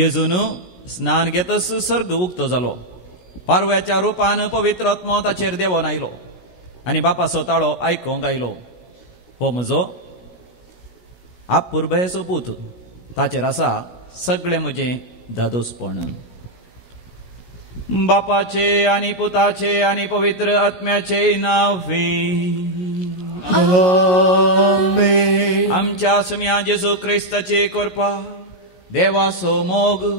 जेजून स्नान घेतस सर्ग उक्तो जालो, पारव्याच्या रुपान पवित्र आत्मो ताचेर देवून आयलो आनी बापा स्वताळो आयकोंक आयलो. हो म्हजो आपुरभयेचो पूत, ताचेर आसा सगळे म्हजे दादोसपण. बापाचे आनी पुताचे आनी पवित्र आत्म्याचे नावी. आमेन. आमच्या सुम्या जेजू क्रिस्ताची कृपा, देवाचो मोग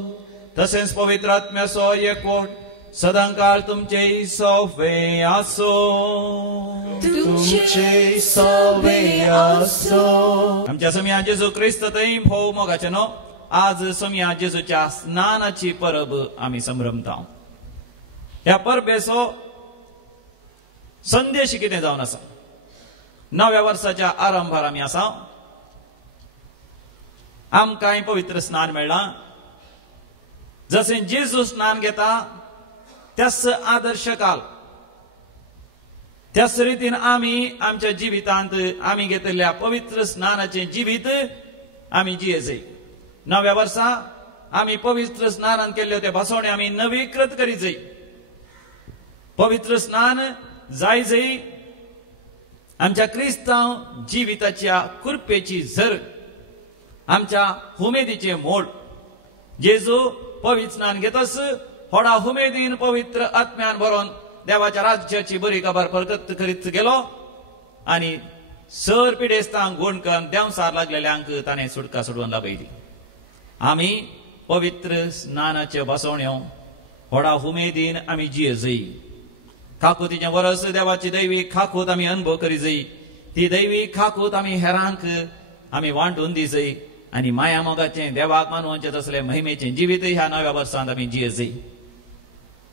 तसेच पवित्र आत्म्याचो एकवट सदांकाळ तुमचे सोवे आसो. तुमचे सोवे आसो. आमच्या सुम्या जेजू क्रिस्त थंय भोव मोगाचे न्हू. आज सुम्या जेजूच्या स्नानाची परब आमी संभ्रमता. ह्या परबेचो संदेश कितें जावन आसा? नव्या वर्साच्या आरंभार आमी आसा. आमकां पवित्र स्नान मेळ्ळां. जशें जेजू स्नान घेता त्याच आदर्श काल, त्याच रितीन आमी आमच्या जिवितांत आमी घेतलेल्या पवित्र स्नानाचे जिवीत आमी जियेचे. नव्या वर्सा आमी पवित्र स्नानान केल्ले ते भासोणे आमी नवीकृत करीचे. पवित्र स्नान जायजय आमच्या क्रिस्तांव जिविताच्या कुरपेची झर, आमच्या उमेदीचे मोड. जेजू पवित्र स्नान घेतस व्हडा उमेदीन पवित्र आत्म्यान भरोन देवाच्या राज्याची बरी खबर प्रगत करीत गेलो आनी सर पिडेस्तांक गोणकन देवसार लागलेल्यांक ताणें सुटका सोडून लाभयली. आमी पवित्र स्नानाच्यो भासोण्यो व्हडा उमेदीन आमी जियेजय. खाकुतीचें वरस देवाची दैवीक खाकूत आमी अनुभव करीजय. ती दैवीक खाकूत आमी हेरांक आमी वांटून दिजय आनी माया मोगाचें देवाक मानूचे तसले महिमेचें जिवीत ह्या नव्या वर्सांत आमी जियेजय.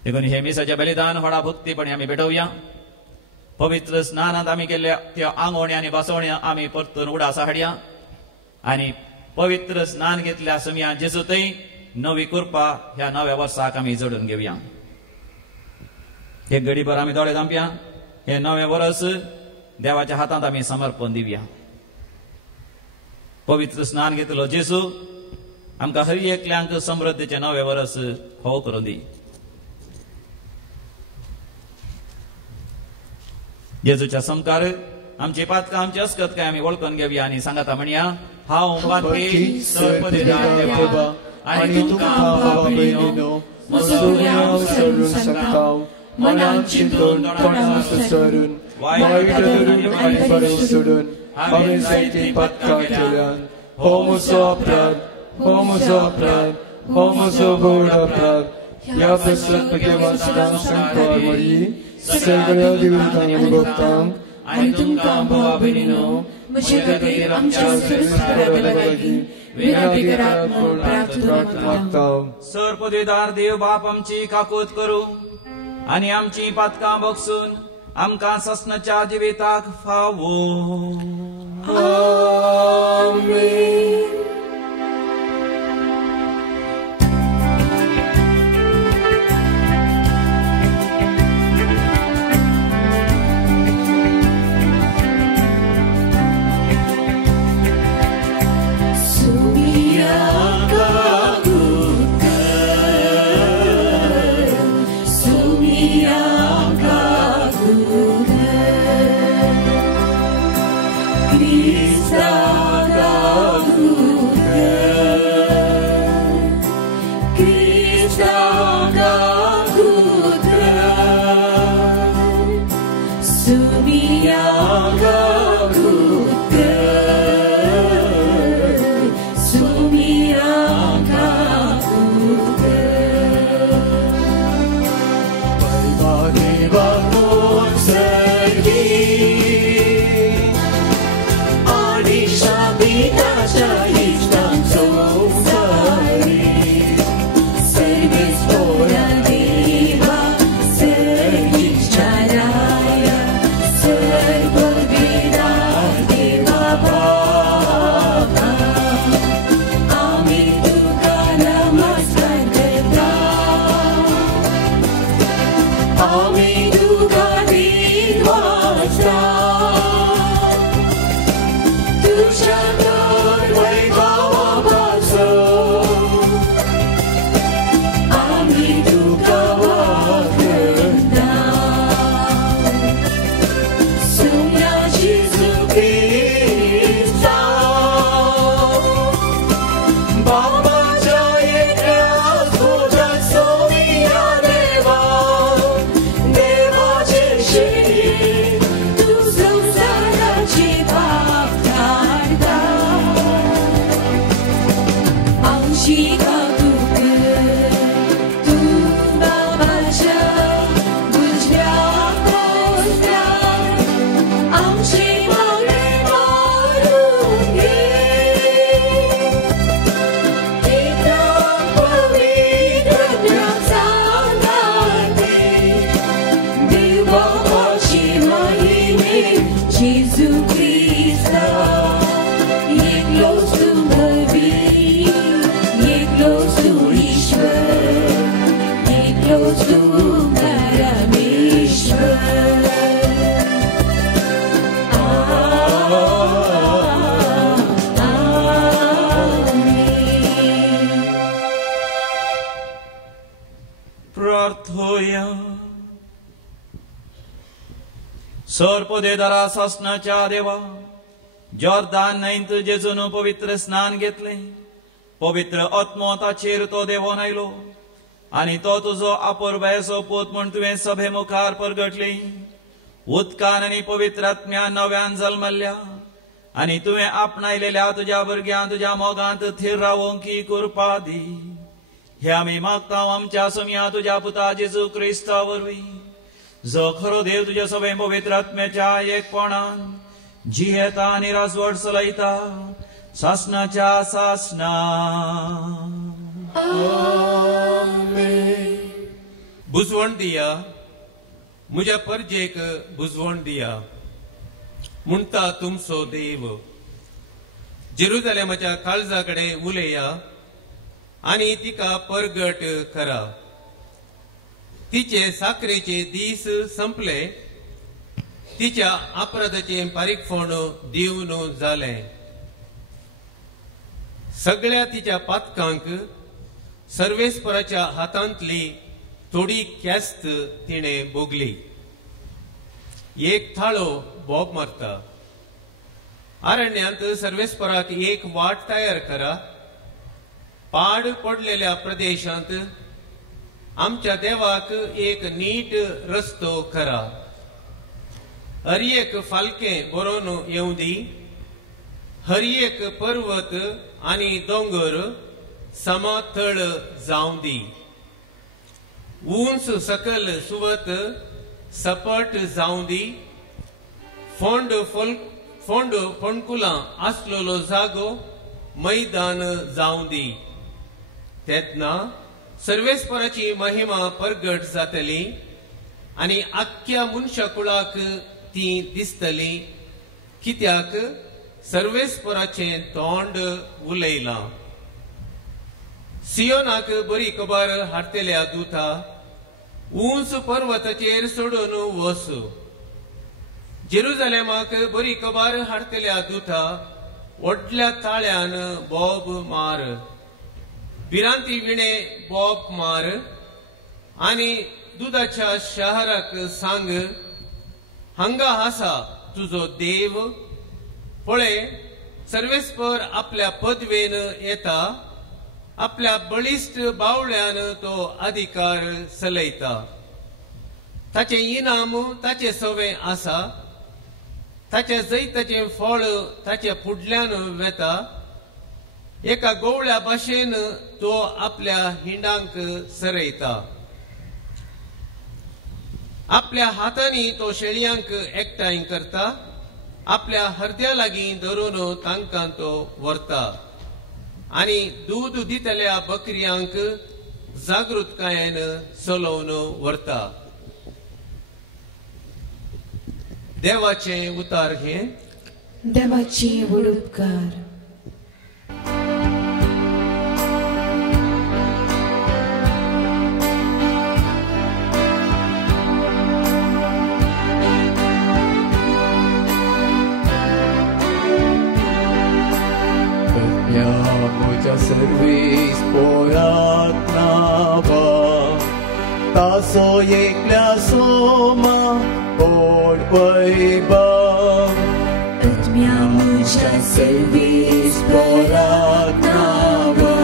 देखून हे मिसाच्या बलिदान व्हडा भक्तीपणी आमी भेटोवया. पवित्र स्नानांत आमी केल्ल्या त्या आंगवण्या आनी भासोण्या आमी परतून उडास हाडया आनी पवित्र स्नान घेतल्या सुम्या जेजू थंय नवी कृपा ह्या नव्या वर्साक आमी जोडून घेवया. एक घडीभर आमी दोळे धांपया. हे नवे वर्स देवाच्या हातांत आमी समर्पण दिवया. पवित्र स्नान घेतलो जेजू आमकां हर एकल्यांक समृद्धीचे नवे वर्स हो करून दी. जेजूच्या संस्कार आमची पातकां आमची अस्कत काय आमी वळखून घेवया आनी सांगाता म्हणया, हांव बाकी सर्वपदेदार देवा आनी तुमकां भावा भयणीनो म्हजो देव सोडून सांगतां. मनान चिंतून तोंडान सुसरून वायट धरून आनी बरें सोडून हांवें जायतीं पातकां केल्यान. हो म्हजो अपराध, हो म्हजो अपराध, हो म्हजो गौड अपराध. ह्या प्रसन्न देवाच्या संकट मरी सगळ्या दिवसांनी भोगतां आनी तुमकां भावा भयणीनो म्हजे खातीर आमच्या लागीं विनंती करात म्हूण प्रार्थना मागतां. सर्वपदेदार देव बाप आमची काकूत करूं आनी आमची पातकां बगसून आमकां ससनाच्या जिविताक फावो. आमेन. Krista सर पोदेदारा सासनाच्या देवा, जॉर्दान न्हंयत जेजून पवित्र स्नान घेतले, पवित्र आत्मो ताचेर तो देवोन आयलो, आनी तो तुजो आपोरबायचो पूत म्हूण तुवें सभे मुखार परगटली. उदकान आनी पवित्र आत्म्यान नव्यान जल्मल्ल्या, आनी तुवें आपणायलेल्या तुज्या भुरग्यांक तुज्या मोगांत थीर रावोंक ही कृपा दी. हे आमी मागता आमच्या सुम्या तुज्या पुता जेजू क्रिस्ता वरवीं, जो खरो देव तुज्या सभे पवित्र आत्म्याच्या एकपणान जियेता आनी राजवट चलयता सासनाच्या सासना. बुजवण दिया, म्हज्या परजेक बुजवण दिया, म्हणटा तुमचो देव. जेरुजालेमाच्या काळजाकडे उलया आनी तिका परगट करा. तिचे साखरेचे दीस संपले, तिच्या अपराधाचे पारीकपण दिवन जाले. सगळ्या तिच्या पातकांक सर्वेस्पराच्या हातांतली थोडी क्यास्त तिणे भोगली. एक थाळो बोब मारता. अरण्यांत सर्वेस्पराक एक वाट तयार करा. पाड पडलेल्या प्रदेशांत आमच्या देवाक एक नीट रस्तो करा. हरियेक फालकें बरोवन येवं दी. हरियेक पर्वत आनी दोंगर समाथळ जावं दी. उंच सकल सुवत सपट जावं दी. फोंड फोंडकुलां आसलेलो जागो मैदान जावं दी. तेन्ना सर्वेस्पराची महिमा परगट जातली आनी आख्या मनशा कुळाक ती दिसतली, कित्याक सर्वेस्पराचे तोंड उलयलां. सियोनाक बरी खबर हाडटल्या दूता, उंच पर्वताचेर सोडून वच. जेरुजालेमाक बरी खबर हाडटल्या दूता, व्हडल्या ताळ्यान बोब मार. भिरांती विणे बोब मार आनी दुदाच्या शाराक सांग, हांगा आसा तुजो देव. पळय, सर्वेस्पर आपल्या पदवेन येता. आपल्या बळिश्ट बावळ्यान तो अधिकार चलयता. ताचे इनाम ताचे सवे आसा. ताच्या जैताचे फळ ताच्या फुडल्यान वेता. एका गवळ्या भाशेन तो आपल्या हिंडांक सरयता. आपल्या हातांनी तो शेळयांक एकठांय करता. आपल्या हृदया लागीं धरून तांकां तो व्हरता. आनी दूद दितल्या बकऱ्यांक जागृतकायेन चलोवन व्हरता. देवाचे उतार हे. देवाची उडुपकार. Servis porat nava, taso ekля soma od vaiba. Atmia mucha servis porat nava,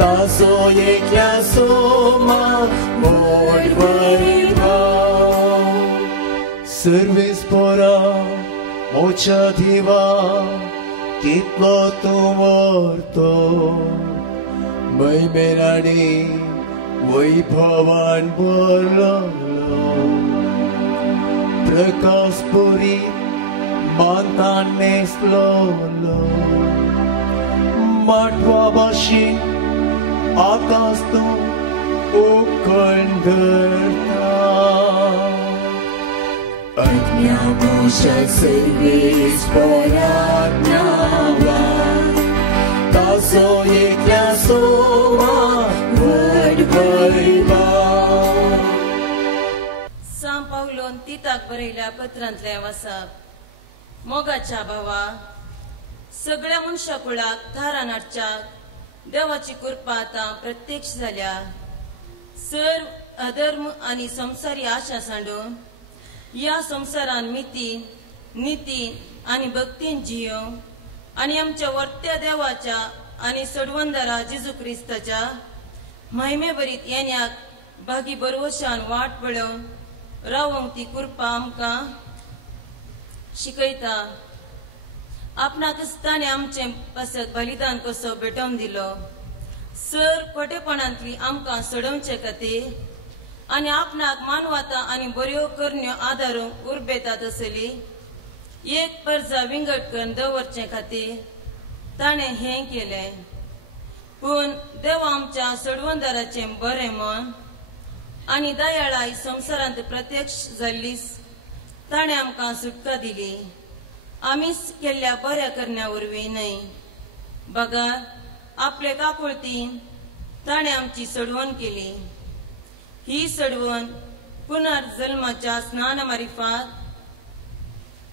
taso ekля soma od vaiba. Servis porat mocha diva, कितलो तूं व्हरतो मैमेराणी वैभवान भरलो. प्रकाशपुरी मानतान नेसलो. माटवा भाशी आकाश तूं उखण धरता. Atmia mucha servis porat nava, taso ekля soma od vaiba. सांग पावलोन तिताक बरयल्या पत्रांतले वाचप. मोगाच्या भावा, सगळ्या मनशा कुळाक धारान हाडच्याक देवाची कृपा आतां प्रत्यक्ष जाल्या. सर्व अधर्म आनी संवसारी आशा सांडून या संसारान मिती नीती आणि भक्तीन जियो आणि आमच्या वर्त्या देवाच्या आणि सडवंदरा जेजू क्रिस्ताच्या महिमे बरीत येण्याक भागी बरोवशान वाट पळोवन रावंक ती कृपा आमकां शिकयता. आपणाकच ताणें आमचे पासत बलिदान कसो भेटोवन दिलो. सर खोटेपणांतली आमकां सोडोवचे खातीर आनी आपणाक मानवता आनी बऱ्यो करण्यो आदारूंक उर्बेतात आसली एक परजा विंगड करून दवरचे खातीर ताणें हें केलें. पूण देव आमच्या सडवंदाराचे बरें मन आनी दयाळाय संवसारांत प्रत्यक्ष जाल्लीच ताणें आमकां सुटका दिली. आमीच केल्ल्या बऱ्या करण्या वरवीं न्हय. बगार आपले काकुळतीन ताणें आमची सडवण केली. ही सडवण पुनर्जल्माच्या स्नान मारिफात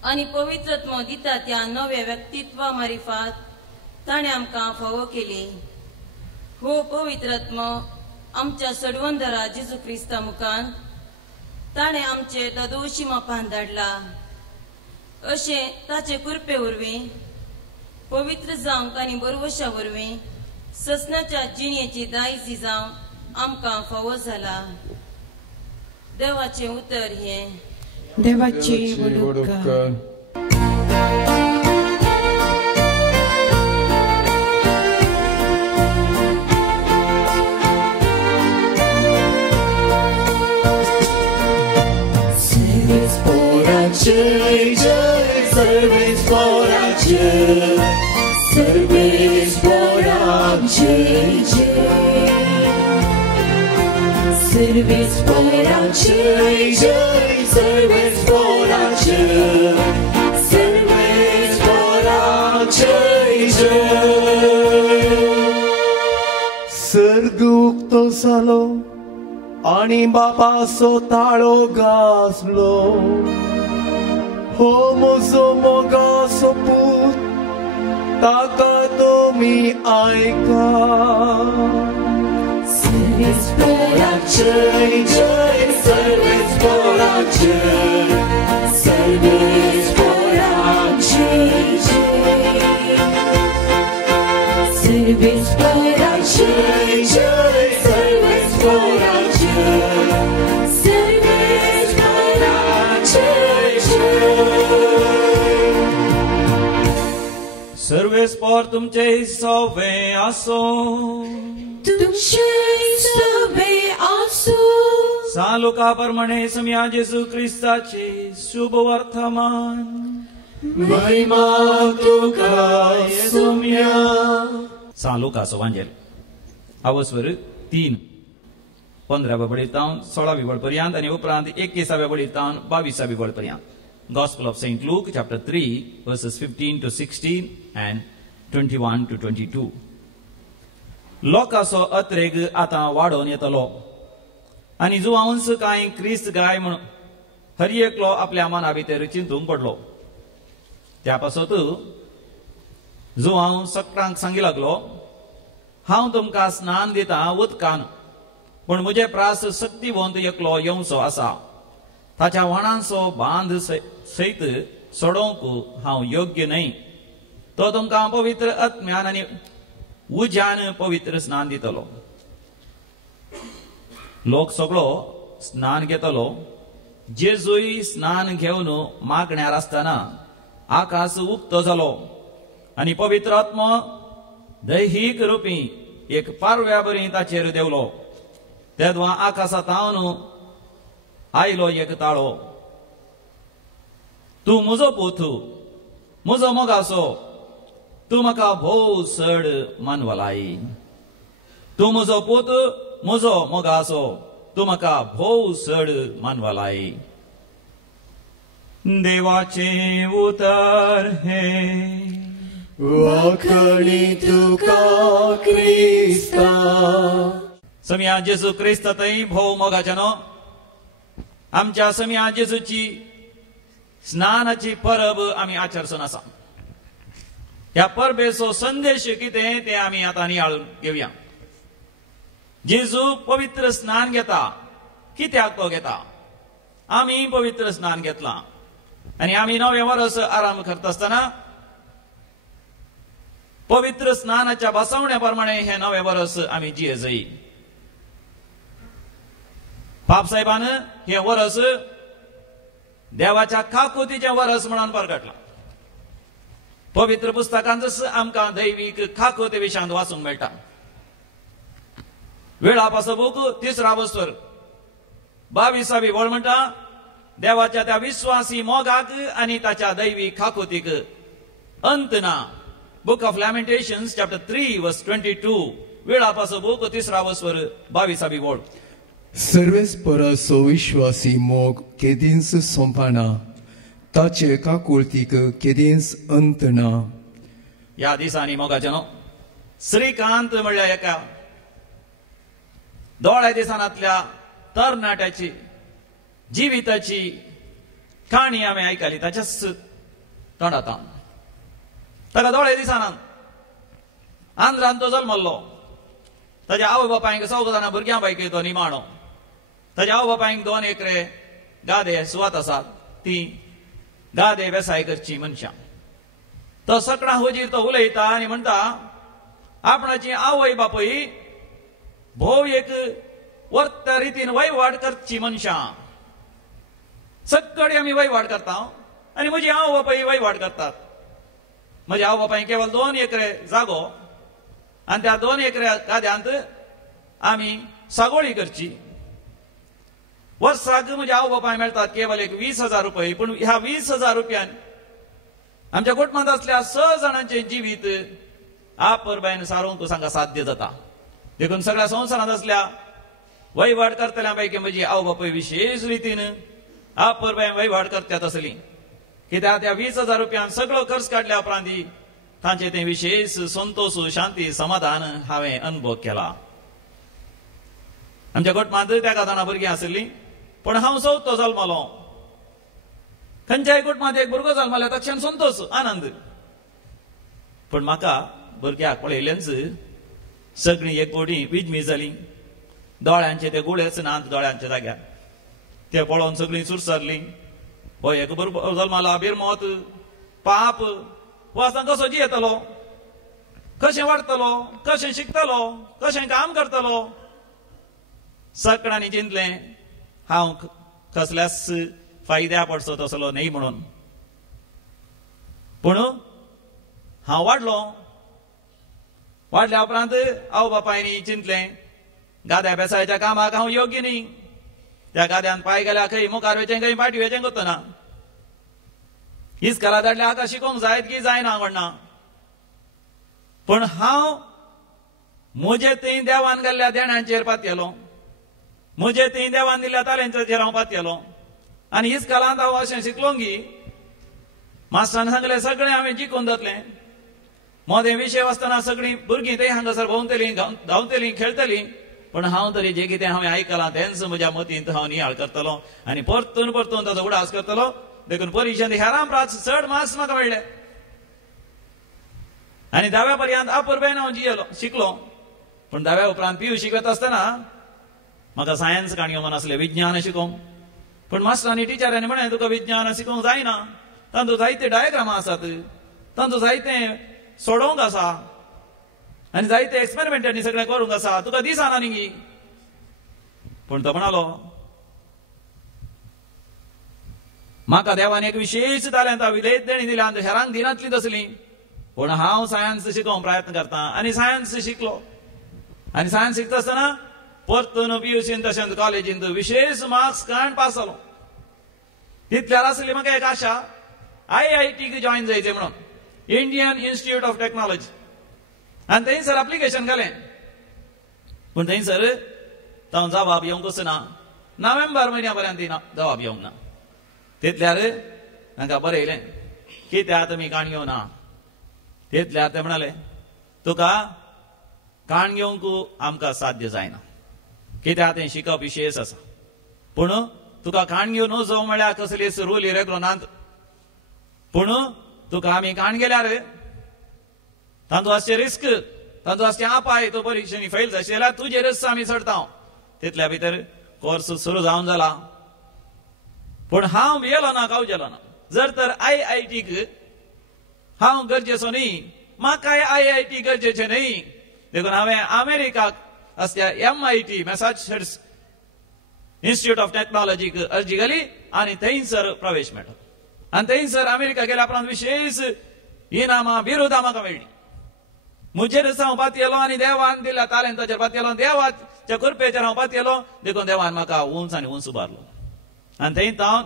आनी पवित्रत्व दिता त्या नव्या व्यक्तित्वा मारिफात ताणें आमकां फावो केली. हो पवित्रत्व आमच्या सडवंदरा जेजू क्रिस्ता मुखान ताणें आमचे दोशी मापान धाडला. अशें ताचे कृपे वरवीं पवित्र जावंक आनी बरवशा वरवीं ससनाच्या जिणेची दायजी जावंक आमकां फावो जाला. देवाचें उतर हें. देवाची वडुपकार. Jai Jai Service Borache, Service Borache, Service Borache, Jai Service Borache, Service Borache, सर्ग उक्तो जालो आनी बापाचो ताळो गाजलो. हो म्हजो मोगाचो पूत ताका तुमी आयका. सर्वीस बोराचे जय सर्वीस बोराचे, सर्वीस बोराचे जय, सर्वीस बोराचे जय सर्वीस बोराचे, सर्वीस बोराचे. सर्वे स्पोर तुमचे सवे आसो, तुमचे सवे आसो. सालुका प्रमाणे सम्या जेजू क्रिस्ताचे शुभ वर्तमान. महिमा तुका सम्या. सालुकाचो वांजेल अवस्वर 3:15 बळीतावन 16 बळपर्यंत आनी उपरांत 21 बळीतावन 22 बळपर्यंत. Gospel of St. Luke, chapter 3, verses 15 to 16 and 21 to 22. लोकांचो अत्रेग आतां वाडोवन येतलो आनी जो अंश कांय क्रिस्त गाय म्हूण हर एकलो आपल्या मना भितर चिंतूंक पडलो. त्या पासत जो हांव सकाळांक सांगी लागलो, हांव तुमकां स्नान दितां उदकान, पूण म्हजे प्रास शक्तिवंत एकलो येवचो आसा. ताच्या वणांचो बांध सयत सोडोवंक हांव योग्य न्हय. तो तुमकां पवित्र आत्म्यान आनी उज्यान पवित्र स्नान दितलो. लोक सगळो स्नान घेतलो. जेजूय स्नान घेवन मागण्यार आसतना आकाश उक्तो जालो आनी पवित्र आत्मो दैहीक रुपी एक पारव्या बरी ताचेर देवलो. तेदवा आकाशांतावन आयलो एक ताळो. तूं म्हजो पूत, म्हजो मोगासो, तूं म्हाका भोव चड मानवलाई. तूं म्हजो पूत, म्हजो मोगासो, तूं म्हाका भोव चड मानवलाई. देवाचे उतर हे. वाखणी तुका क्रिस्ता. सम्या जेजू क्रिस्त थंय भोव मोगाच्यानो आमच्या सम्या जेजूची स्नानाची परब आमी आचरसून आसा. ह्या परबेचो संदेश कितें तें आमी आतां नियाळून घेवया. जेजू पवित्र स्नान घेता. कित्याक तो घेता? आम्ही पवित्र स्नान घेतला आणि आम्ही 9 वर्स आराम करत असताना पवित्र स्नानाच्या बसवण्याप्रमाणे हे 9 वर्स आम्ही जियेजई. बापसाहेबान हे वर्स देवाच्या खाकोतीचे वर्स म्हणून प्रगटला. पवित्र पुस्तकांत जसं आमकां दैवीक खाकोते विशयांत वाचूंक मेळटा. वेळापासून बूक 3 वस्तर 22वी वळ म्हणटा देवाच्या त्या विश्वासी मोगाक आणि ताच्या दैवीक खाकोतीक अंत ना. बुक ऑफ लॅमेंटेशन्स चॅप्टर 3 वर्स 22. वेळापासून बूक 3 वस्तर 22वी वळ. सर्वेस परस विश्वासी मोग केदींच सोंपना ताचे काकुळतीक केदींच अंत ना. ह्या दिसांनी मोगाचे न्हू श्रीकांत म्हणल्यार एका दोळ्या दिसांतल्या तरणाट्याची जिविताची काणी आमी आयकली ताच्याच तोंडांत. ताका दोळ्या दिसांत आंध्रांत तो जल्मल्लो. ताच्या आवय बापायक 14 जाणां भुरग्यां पैकी तो निमाणो. ताच्या आवय बापायक 2 एकरे गादे सुवात आसात. ती गादे वेसाय करची मनशां. तो सकणा हुजीर तो उलयता आनी म्हणटा आपणाची आवय बापय भोव एक वर्त्या रितीन वयवाट करची मनशां. सगळी आमी वयवाट करता आनी म्हजी आवय बापय वयवाट करतात. म्हज्या आवय बापायक केवळ 2 एकरे जागो आनी त्या 2 एकरे गाद्यांत आमी सागोळी करची. वर्साक म्हज्या आवय बापाय मेळटात केवळ एक 20,000 रुपये. पूण ह्या 20,000 रुपयान आमच्या कुटुंबांत असल्या 6 जाणांचे जिवीत आपरबायन सारोवंक सांगा साध्य जाता. देखून सगळ्या संवसारांत असल्या वयवाट करतल्या पैकी म्हजी आवय बापय विशेष रितीन आपरबायन वयवाट करतात असली कित्याक त्या 20,000 रुपयान सगळो खर्च काडल्या उपरांत तांचे ते विशेष संतोष शांती समाधान हांवें अनुभव केला. आमच्या कुटुंबांत त्या जाणां भुरगीं आसलीं पूण हांव 4थो जल्मलो. खंयच्याय कुटुंबांत एक भुरगो जल्मलो ताच्यान संतोष आनंद. पूण म्हाका भुरग्याक पळयलेंच सगळीं एक बोडी विजमी जाली. दोळ्यांचे ते गुळेच नात दोळ्यांच्या जाग्यार. ते पळोवन सगळीं सुरसरलीं. हो एक भुरगो जल्मला बिरमोत पाप हो आसतना कसो जियेतलो, कशें वाडटलो, कशें शिकतलो, कशें काम करतलो. सगळ्यांनी चिंतलें हांव कसल्याच फायद्या पडचो तसलो न्ही म्हणून. पूण हांव वाडल्या उपरांत आवय बापायनी चिंतलें गाद्या बेसायच्या कामाक हांव योग्य न्ही. त्या गाद्यान पांय गेल्या खंय मुखार वचें खंय फाटी वचें करतना. इस्कला धाडल्या हाका शिकोवंक जायत की जायना म्हणना. पूण हांव म्हजे थंय देवान गेल्ल्या देण्यांचेर पातयेलो. म्हजे थंय देवान दिल्ल्या तालेंचेर हांव पातयेलो. आनी इस्कलांत हांव अशें शिकलो की मास्टरान सांगलें सगळें हांवें जिखून जातलें. मोदें विशय आसतना सगळीं भुरगीं थंय हांगासर भोंवतलीं धांवतलीं खेळटलीं. पूण हांव तरी जें कितें हांवें आयकलां तेंच म्हज्या मतींत हांव नियाळ करतलो आनी परतून ताचो उडास करतलो. देखून परिक्षेंत हेरां परस चड मार्क्स म्हाका मेळ्ळे. आनी 10व्या पर्यंत अपुर्बेन हांव शिकलो. पूण 10व्या उपरांत PU शिकयता आसतना म्हाका सायन्स काणयो म्हूण आसले विज्ञान शिकोवंक. पूण मास्टरांनी टिचरांनी म्हळें तुका विज्ञान शिकोवंक जायना. तातूंत जायते डायग्रामां आसात, तातूंत जायतें सोडोवंक आसा आनी जायते एक्सपेरिमेंटांनी सगळें करूंक आसा. तुका दिसना न्ही. पूण तो म्हणालो म्हाका देवान एक विशेष तालेंतां विलेत देणी दिल्या हेरांक दिनातली तसलीं. पूण हांव सायन्स शिकोवंक प्रयत्न करतां आनी सायन्स शिकलो. आनी सायन्स शिकता आसतना परतून PUCन तशेंच कॉलेजींत विशेष मार्क्स काडून पास जालो. तितल्यार आसली म्हाका एक आशा IIT जॉयन जायचें म्हणून, इंडियन इन्स्टिट्यूट ऑफ टेक्नॉलॉजी. आनी थंयसर एप्लिकेशन घालें. पूण थंयसर तांव जबाब येवंक वचना. नोव्हेंबर म्हयन्या पर्यंत जबाब येवंक ना. तितल्यार तांकां बरयलें कित्याक तुमी काणयो ना. तितल्यार ते म्हणाले तुका काण घेवंक आमकां साध्य जायना कित्याक तें शिकप विशेश आसा. पूण तुका काण घेवन वचो म्हळ्यार कसलीच रूल रेगलो नात. पूण तुका आमी काण गेल्यार तातूंत आसचे रिस्क, तातूंत आसचे आपाय, तो परिक्षेनी फेल जायत जाल्यार तुजेरच आमी चडटा. तितल्या भितर कोर्स सुरू जावन जाला. पण हांव येलो ना गावजेलो ना. जर तर IITक हांव गरजेचो न्ही, म्हाकाय IIT गरजेचे न्ही, देखून हांवें अमेरिकाक असल्या MIT मॅसाच्युसेट्स इन्स्टिट्यूट ऑफ टेक्नॉलॉजीक अर्जी घाली आनी थंयसर प्रवेश मेळ्ळो. आनी थंयसर अमेरिका गेल्या उपरांत विशेष इनामां बिरुदां म्हाका मेळ्ळी. मुजेर हांव पातयेलो आनी देवान दिल्या तालंताचेर पातयेलो, देवाच्या कृपेचेर हांव पातयेलो, देखून देवान म्हाका उंच आनी उंच उबारलो. आनी थंय हांव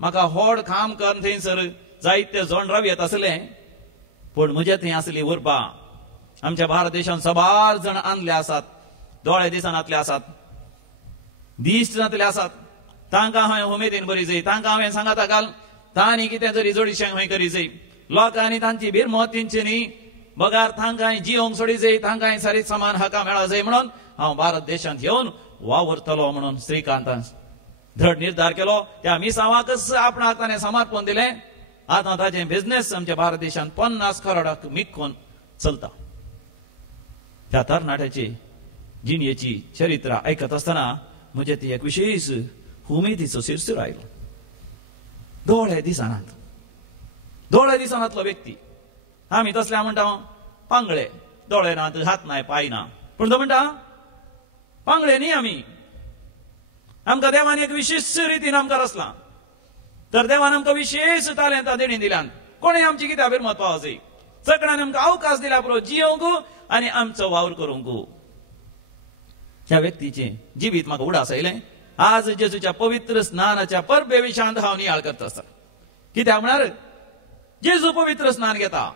म्हाका व्हड काम करून थंयसर जायते जोण रावयत आसले. पूण म्हजे थंय आसली उरपां. आमच्या भारत देशांत सबार जण आंधले आसात, दोळे दिसनातले आसात, दिसनातले आसात. तांकां हांवें उमेदीन बरी जाय, तांकां हांवें सांगाता घाल, तांणी कितें तरी जोडीशें खंय करी जाय. लोकांनी तांची भिरमत तेंची न्ही, बगार तांकां जियोंक सोडी जाय, तांकां सारी समान हकां मेळा जाय म्हणून हांव भारत देशांत येवन वावरतलो म्हणून श्रीकांतान दृढ निर्धार केलो. त्या मिसावाकच आपणाक ताणें समर्पण दिलें. आतां ताचें बिझनेस आमच्या भारत देशांत 50 करोडाक मिक्कोन चलता. त्या तरणाट्याची जिणेची चरित्र आयकत आसतना म्हजे ती एक विशेष उमेदीचो सिरसिरो आयलो. दोळे दिसनातलो व्यक्ती. आमी तसल्या म्हणटा पांगळे, दोळे नात, हात नाय, पाय ना, पूण तो म्हणटा पांगळे न्ही आमी. आमकां देवान एक विशेष रितीन आमकां रचलां. तर देवान आमकां विशेष तालेंतां देणी दिल्यान. कोणें आमची कित्याक भिरमत पावों जाय. सगळ्यांनी आमकां अवकाश दिल्या पुरो जियोंक आनी आमचो वावर करूंक. ह्या व्यक्तीचें जिवीत म्हाका उडास आयलें. आज जेजूच्या पवित्र स्नानाच्या परबे विशांत हांव नियाळ करता आसता. कित्याक म्हळ्यार जेजू पवित्र स्नान घेता.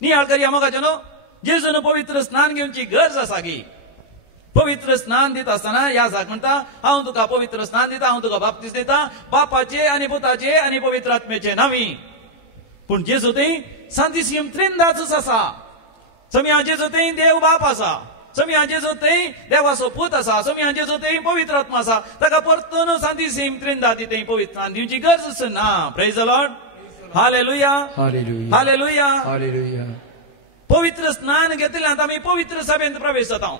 नियाळ करया मोगाचें न्हू. जेजून पवित्र स्नान घेवची गरज आसा गी. पवित्र स्नान दिता आसतना याजाक म्हणटा हांव तुका पवित्र स्नान दिता, हांव तुका बाप्तीस दिता बापाचे आनी पुताचे आनी पवित्र आत्म्याचे नांवी. पूण जेजू थंय सांतिसीम त्रिंदाच आसा. समया जेजू थंय देव बाप आसा, समया जेजू थंय देवाचो पूत आसा, समया जेजू थंय पवित्र आत्मा आसा. ताका परतून सांतिसीम त्रिंदा ती थंय पवित्र स्नान दिवची गरज ना. Praise the Lord. Hallelujah, hallelujah, hallelujah, hallelujah. पवित्र स्नान घेतल्यानंतर आमी पवित्र सभेंत प्रवेश जाता.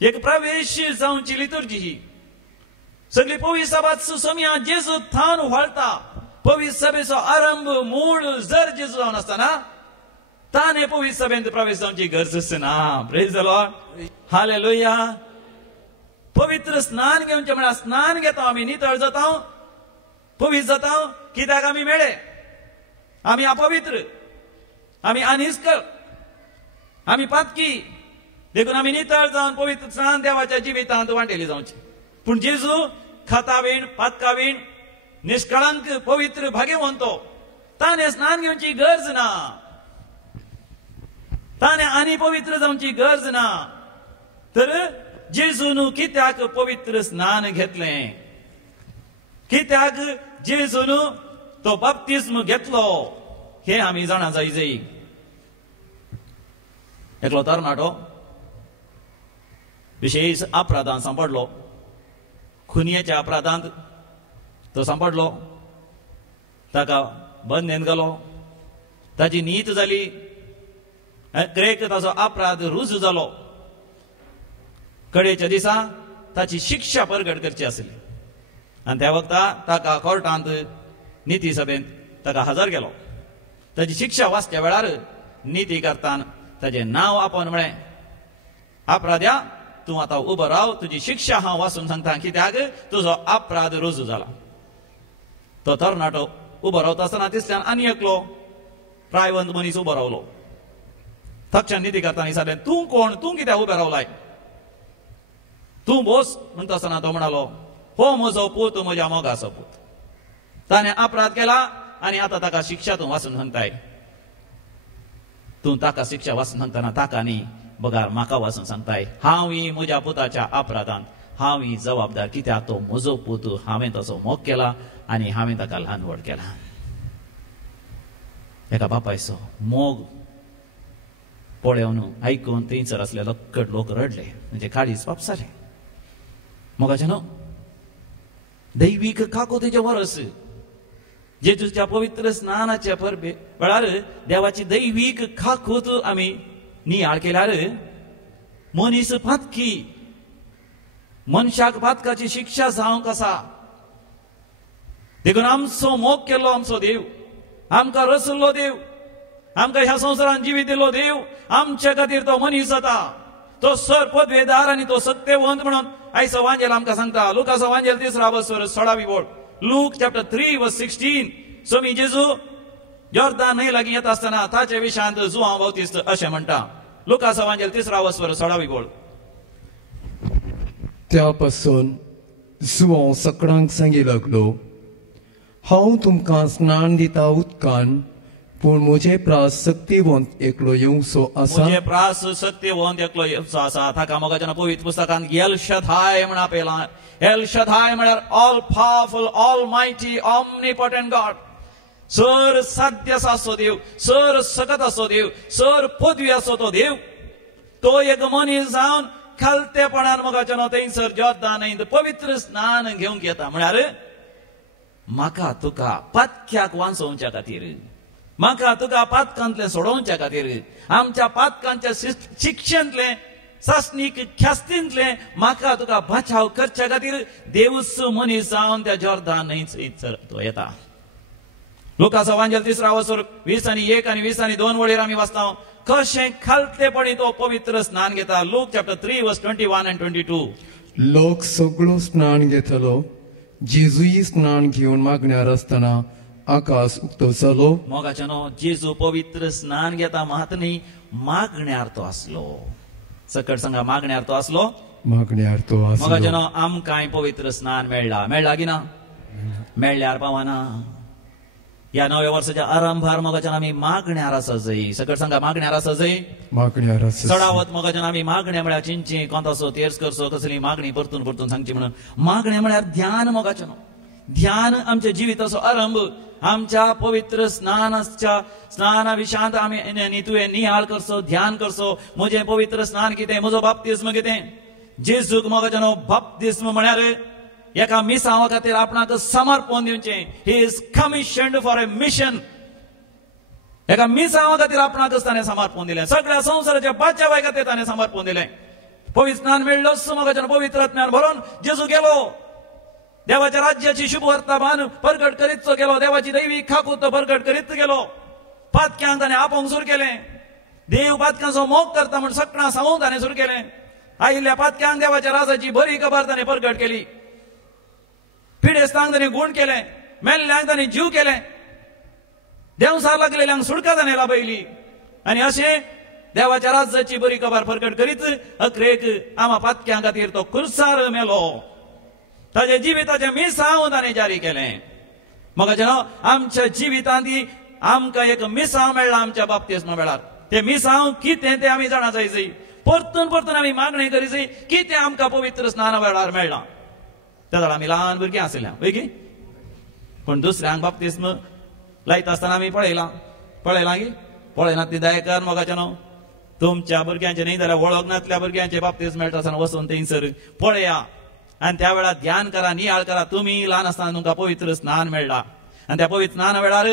एक प्रवेश जावची लितुर्जी ही सगळी पवित्र सभा समया जेजू थान व्हाळता. पवित्र सभेचो आरंभ मूळ जर जेजू जावन आसतना ताणे पवित्र सभेंत प्रवेश जावची गरज ना. Praise the Lord. हालेलुया. पवित्र स्नान घेवचें म्हळ्यार स्नान घेता आमी, नितळ जाता, पवित्र जाता. कित्याक आमी मेळे, आमी अपवित्र, आमी अनिश्क, आमी पातकी, देखून आमी नितळ जावन पवित्र स्नान देवाच्या जिवितांत वांटेली जावची. पूण जेजू खतावीण, पातकावीण, निष्कळंक, पवित्र भाग्यवंतो, ताणे स्नान घेवची गरज ना. ताणे आनी पवित्र जावची गरज ना. तर जेजून कित्याक पवित्र स्नान घेतलें, कित्याक जेजून तो बाप्तिस्म घेतलो हे आमी जाणा जाय. एकलो तरणाटो विशेष अपराधांत सांपडलो, खुन्याच्या अपराधांत तो सांपडलो. ताका बंदेन गेलो, ताची नीत जाली, क्रेक ताचो अपराध रुजू जालो. कडेच्या दिसा ताची शिक्षा परगट करची आसली आनी त्या वक्ता ताका कोर्टांत निती सभेंत ताका हजर केलो. ताची शिक्षा वाचच्या वेळार निती करतान ताचें नांव आपोवन म्हळें, अपराध्या तूं आतां उबो राव, तुजी शिक्षा हांव वाचून सांगता, कित्याक तुजो अपराध रुजू जाला. तो तरणाटो उबो रावता आसतना तिसल्यान आनी एकलो प्रायवंत मनीस उबो रावलो. तक्षण निती करताना विचारलें, तूं कोण, तूं कित्याक उबे रावलाय? तूं बोस म्हणटा आसतना तो म्हणालो, हो म्हजो पूत, म्हज्या मोगाचो पूत. ताणें अपराध केला आनी आतां ताका शिक्षा तूं वाचून सांगताय. तूं ताका शिक्षा वाचून सांगतना ताका न्ही, बगार म्हाका वाचून सांगताय. हांवूय म्हज्या पुताच्या अपराधांत हांवूय जबाबदार, कित्याक तो म्हजो पूत, हांवें ताचो मोग केला आनी हांवें ताका ल्हान व्हड केला. एका बापायचो मोग पळोवन आयकून थंयसर आसले लक्कड लोक रडले, म्हणजे काळीज पापसाले. मोगाचें न्हू, दैवीक काकोतेचें वरस जेजूच्या पवित्र स्नानाच्या परबे वेळार देवाची दैवीक खाकूत आमी नियाळ केल्यार मनीस पातकी, मनशाक पातकाची शिक्षा जावंक आसा. देखून आमचो मोग केल्लो आमचो देव, आमकां रचल्लो देव, आमकां ह्या संवसारांत जिवीत दिल्लो देव आमचे खातीर तो मनीस जाता, तो सर पदवेदार आनी तो सत्यवंत म्हणून आयचो वांजेल आमकां सांगता. लुकाचो वांजेल 3 वर्स 16 बोल. लूक चॅप्टर 3 वर्स 16. स्वामी जेजू जॉर्दान न्हंये लागीं येता आसतना ताचे विशांत जुआंव बावतिस्त अशें म्हणटा. लुकाचो वांजेल 3 वर्स 16 बोल. त्या पासून जुआंव सगळ्यांक सांगी लागलो, हांव तुमकां स्नान दिता उदकान, पूण म्हजे प्रास शक्तिवंत एकलो येवचो आसा. म्हजे प्रास शक्तिवंत एकलो येवचो आसा. ताका मोगाच्या पवित्र पुस्तकांत एल शदाय म्हण आपयला. एल शदाय म्हळ्यार all powerful, all mighty, omnipotent God. सर साध्य आसो देव, सर सकत आसो देव, सर पदवी आसो तो देव. तो एक मनीस जावन खालतेपणान मोगाच्या थंयसर जॉर्दान न्हंयेंत पवित्र स्नान घेवंक येता. म्हळ्यार म्हाका तुका पातक्याक वाचोवच्या खातीर, म्हाका तुका पातकांतले सोडोवच्या खातीर, आमच्या पातकांच्या शिक्षेंतले सासणीक ख्यास्तींतले म्हाका तुका बचाव करच्या खातीर देवच मनीस जावन त्या जॉर्दान न्हंयेंत तो येता. लुकाचो वांजेल 3 वर्स 20 आनी 1 आनी 20 आनी 2 वळेर आमी वाचता कशें खालतेपणी तो पवित्र स्नान घेता. लूक चॅप्टर 3 वर्स 21 आनी 22. लोक सगळो स्नान घेतलो. जेजूय स्नान घेवन मागण्यार आसतना आकाश उक्तो जालो. मोगाच्या जेजू पवित्र स्नान घेता मात न्ही, मागण्यार तो आसलो. सकट सांगा, मागण्यार तो आसलो. मागण्यार तो आसलो. मोगाच्या आमकांय पवित्र स्नान मेळ्ळा की ना? मेळ्ळ्यार पावना. या नव्या वर्साच्या आरंभार मोगाच्या आमी मागण्यार आसा जय. सकट सांगा, मागण्यार आसा जय. मागण्यार आसा. चढावत मोगाच्या आमी मागण्या म्हळ्यार चिंची कोंतासो तेर्स करसो कसली मागणी परतून परतून सांगची म्हणून. मागण्या म्हळ्यार ध्यान. मोगाच्या ध्यान आमच्या जिविताचो आरंभ. आमच्या पवित्र स्नाना विशांत आमी तुवें नियाळ करचो, ध्यान करचो. म्हजें पवित्र स्नान कितें, म्हजो बाप्तिस्म कितें. जेजूक मोगाच्या बाप्तिस्म म्हळ्यार एका मिसावा खातीर आपणाक समर्पण दिवचें. He is commissioned for a mission. एका मिसावा खातीर आपणाक ताणें समर्पण दिलें. सगळ्या संवसाराच्या बादशावाय खातीर ताणें समर्पण दिलें. पवित्र स्नान मेळ्ळोच मोगाच्या पवित्र आत्म्यान भरून जेजू गेलो. देवाच्या राज्याची शुभ वर्तमान प्रगट करीत गेलो. देवाची दैवी खाकूत प्रगट करीत गेलो. पातक्यांक ताणें आपोवंक सुरू केलें. देव पातक्यांचो मोग करता म्हूण सकाळ सांगूंक ताणें सुरू केलें. आयिल्ल्या पातक्यांक देवाच्या राजाची बरी खबर ताणें प्रगट केली. पिडेस्तांक ताणें गूण केलें. मेल्ल्यांक ताणें जीव केलें. देवसार लागलेल्यांक सुटका ताणें लाभयली. आनी अशें देवाच्या राज्याची बरी खबर प्रगट करीत अखरेक आमा पातक्यां खातीर तो खुर्सार मेलो. ताच्या जिविताचें मिसांव ताणें जारी केलें. मोगाच्या आमच्या जिवितांत आमकां एक मिसांव मेळ्ळा आमच्या बाप्तिस्मा वेळार. तें मिसांव कितें तें आमी जाणा जाय. परतून परतून आमी मागणी करी जाय कितें आमकां पवित्र स्नाना वेळार मेळ्ळां. त्या वेळार आमी ल्हान भुरगीं आसल्या पळय की, पूण दुसऱ्यांक बाप्तिस्म लायता आसतना आमी पळयलां की पळयनात ती दयेकर. मोगाच्या तुमच्या भुरग्यांचे न्ही जाल्यार वळखनातल्या भुरग्यांचे बाप्तिस्म मेळटा आसतना वचून थंयसर पळया आनी त्या वेळार ध्यान करा, नियाळ करा. तुमी ल्हान आसतना तुमकां पवित्र स्नान मेळ्ळा. आनी त्या पवित्र स्नाना वेळार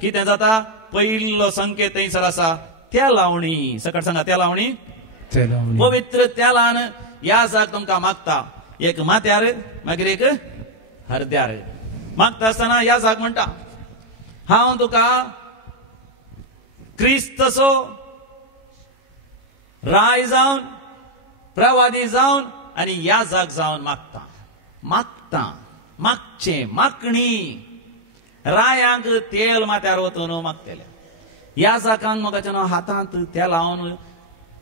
कितें जाता, पयलो संकेत थंयसर आसा, त्या लावणी. सकट सांगा, त्या लावणी. पवित्र तेलान याजाक तुमकां मागता. एक माथ्यार मागीर एक हरद्यार. मागता आसतना याजाक म्हणटा, हांव तुका क्रिस्तचो राय जावन, प्रवादी जावन आनी याजाक जावन मागचें. मागणी. रायांक तेल माथ्यार वतून मागतले. याजाकांक मोगाच्या हातांत तेल लावन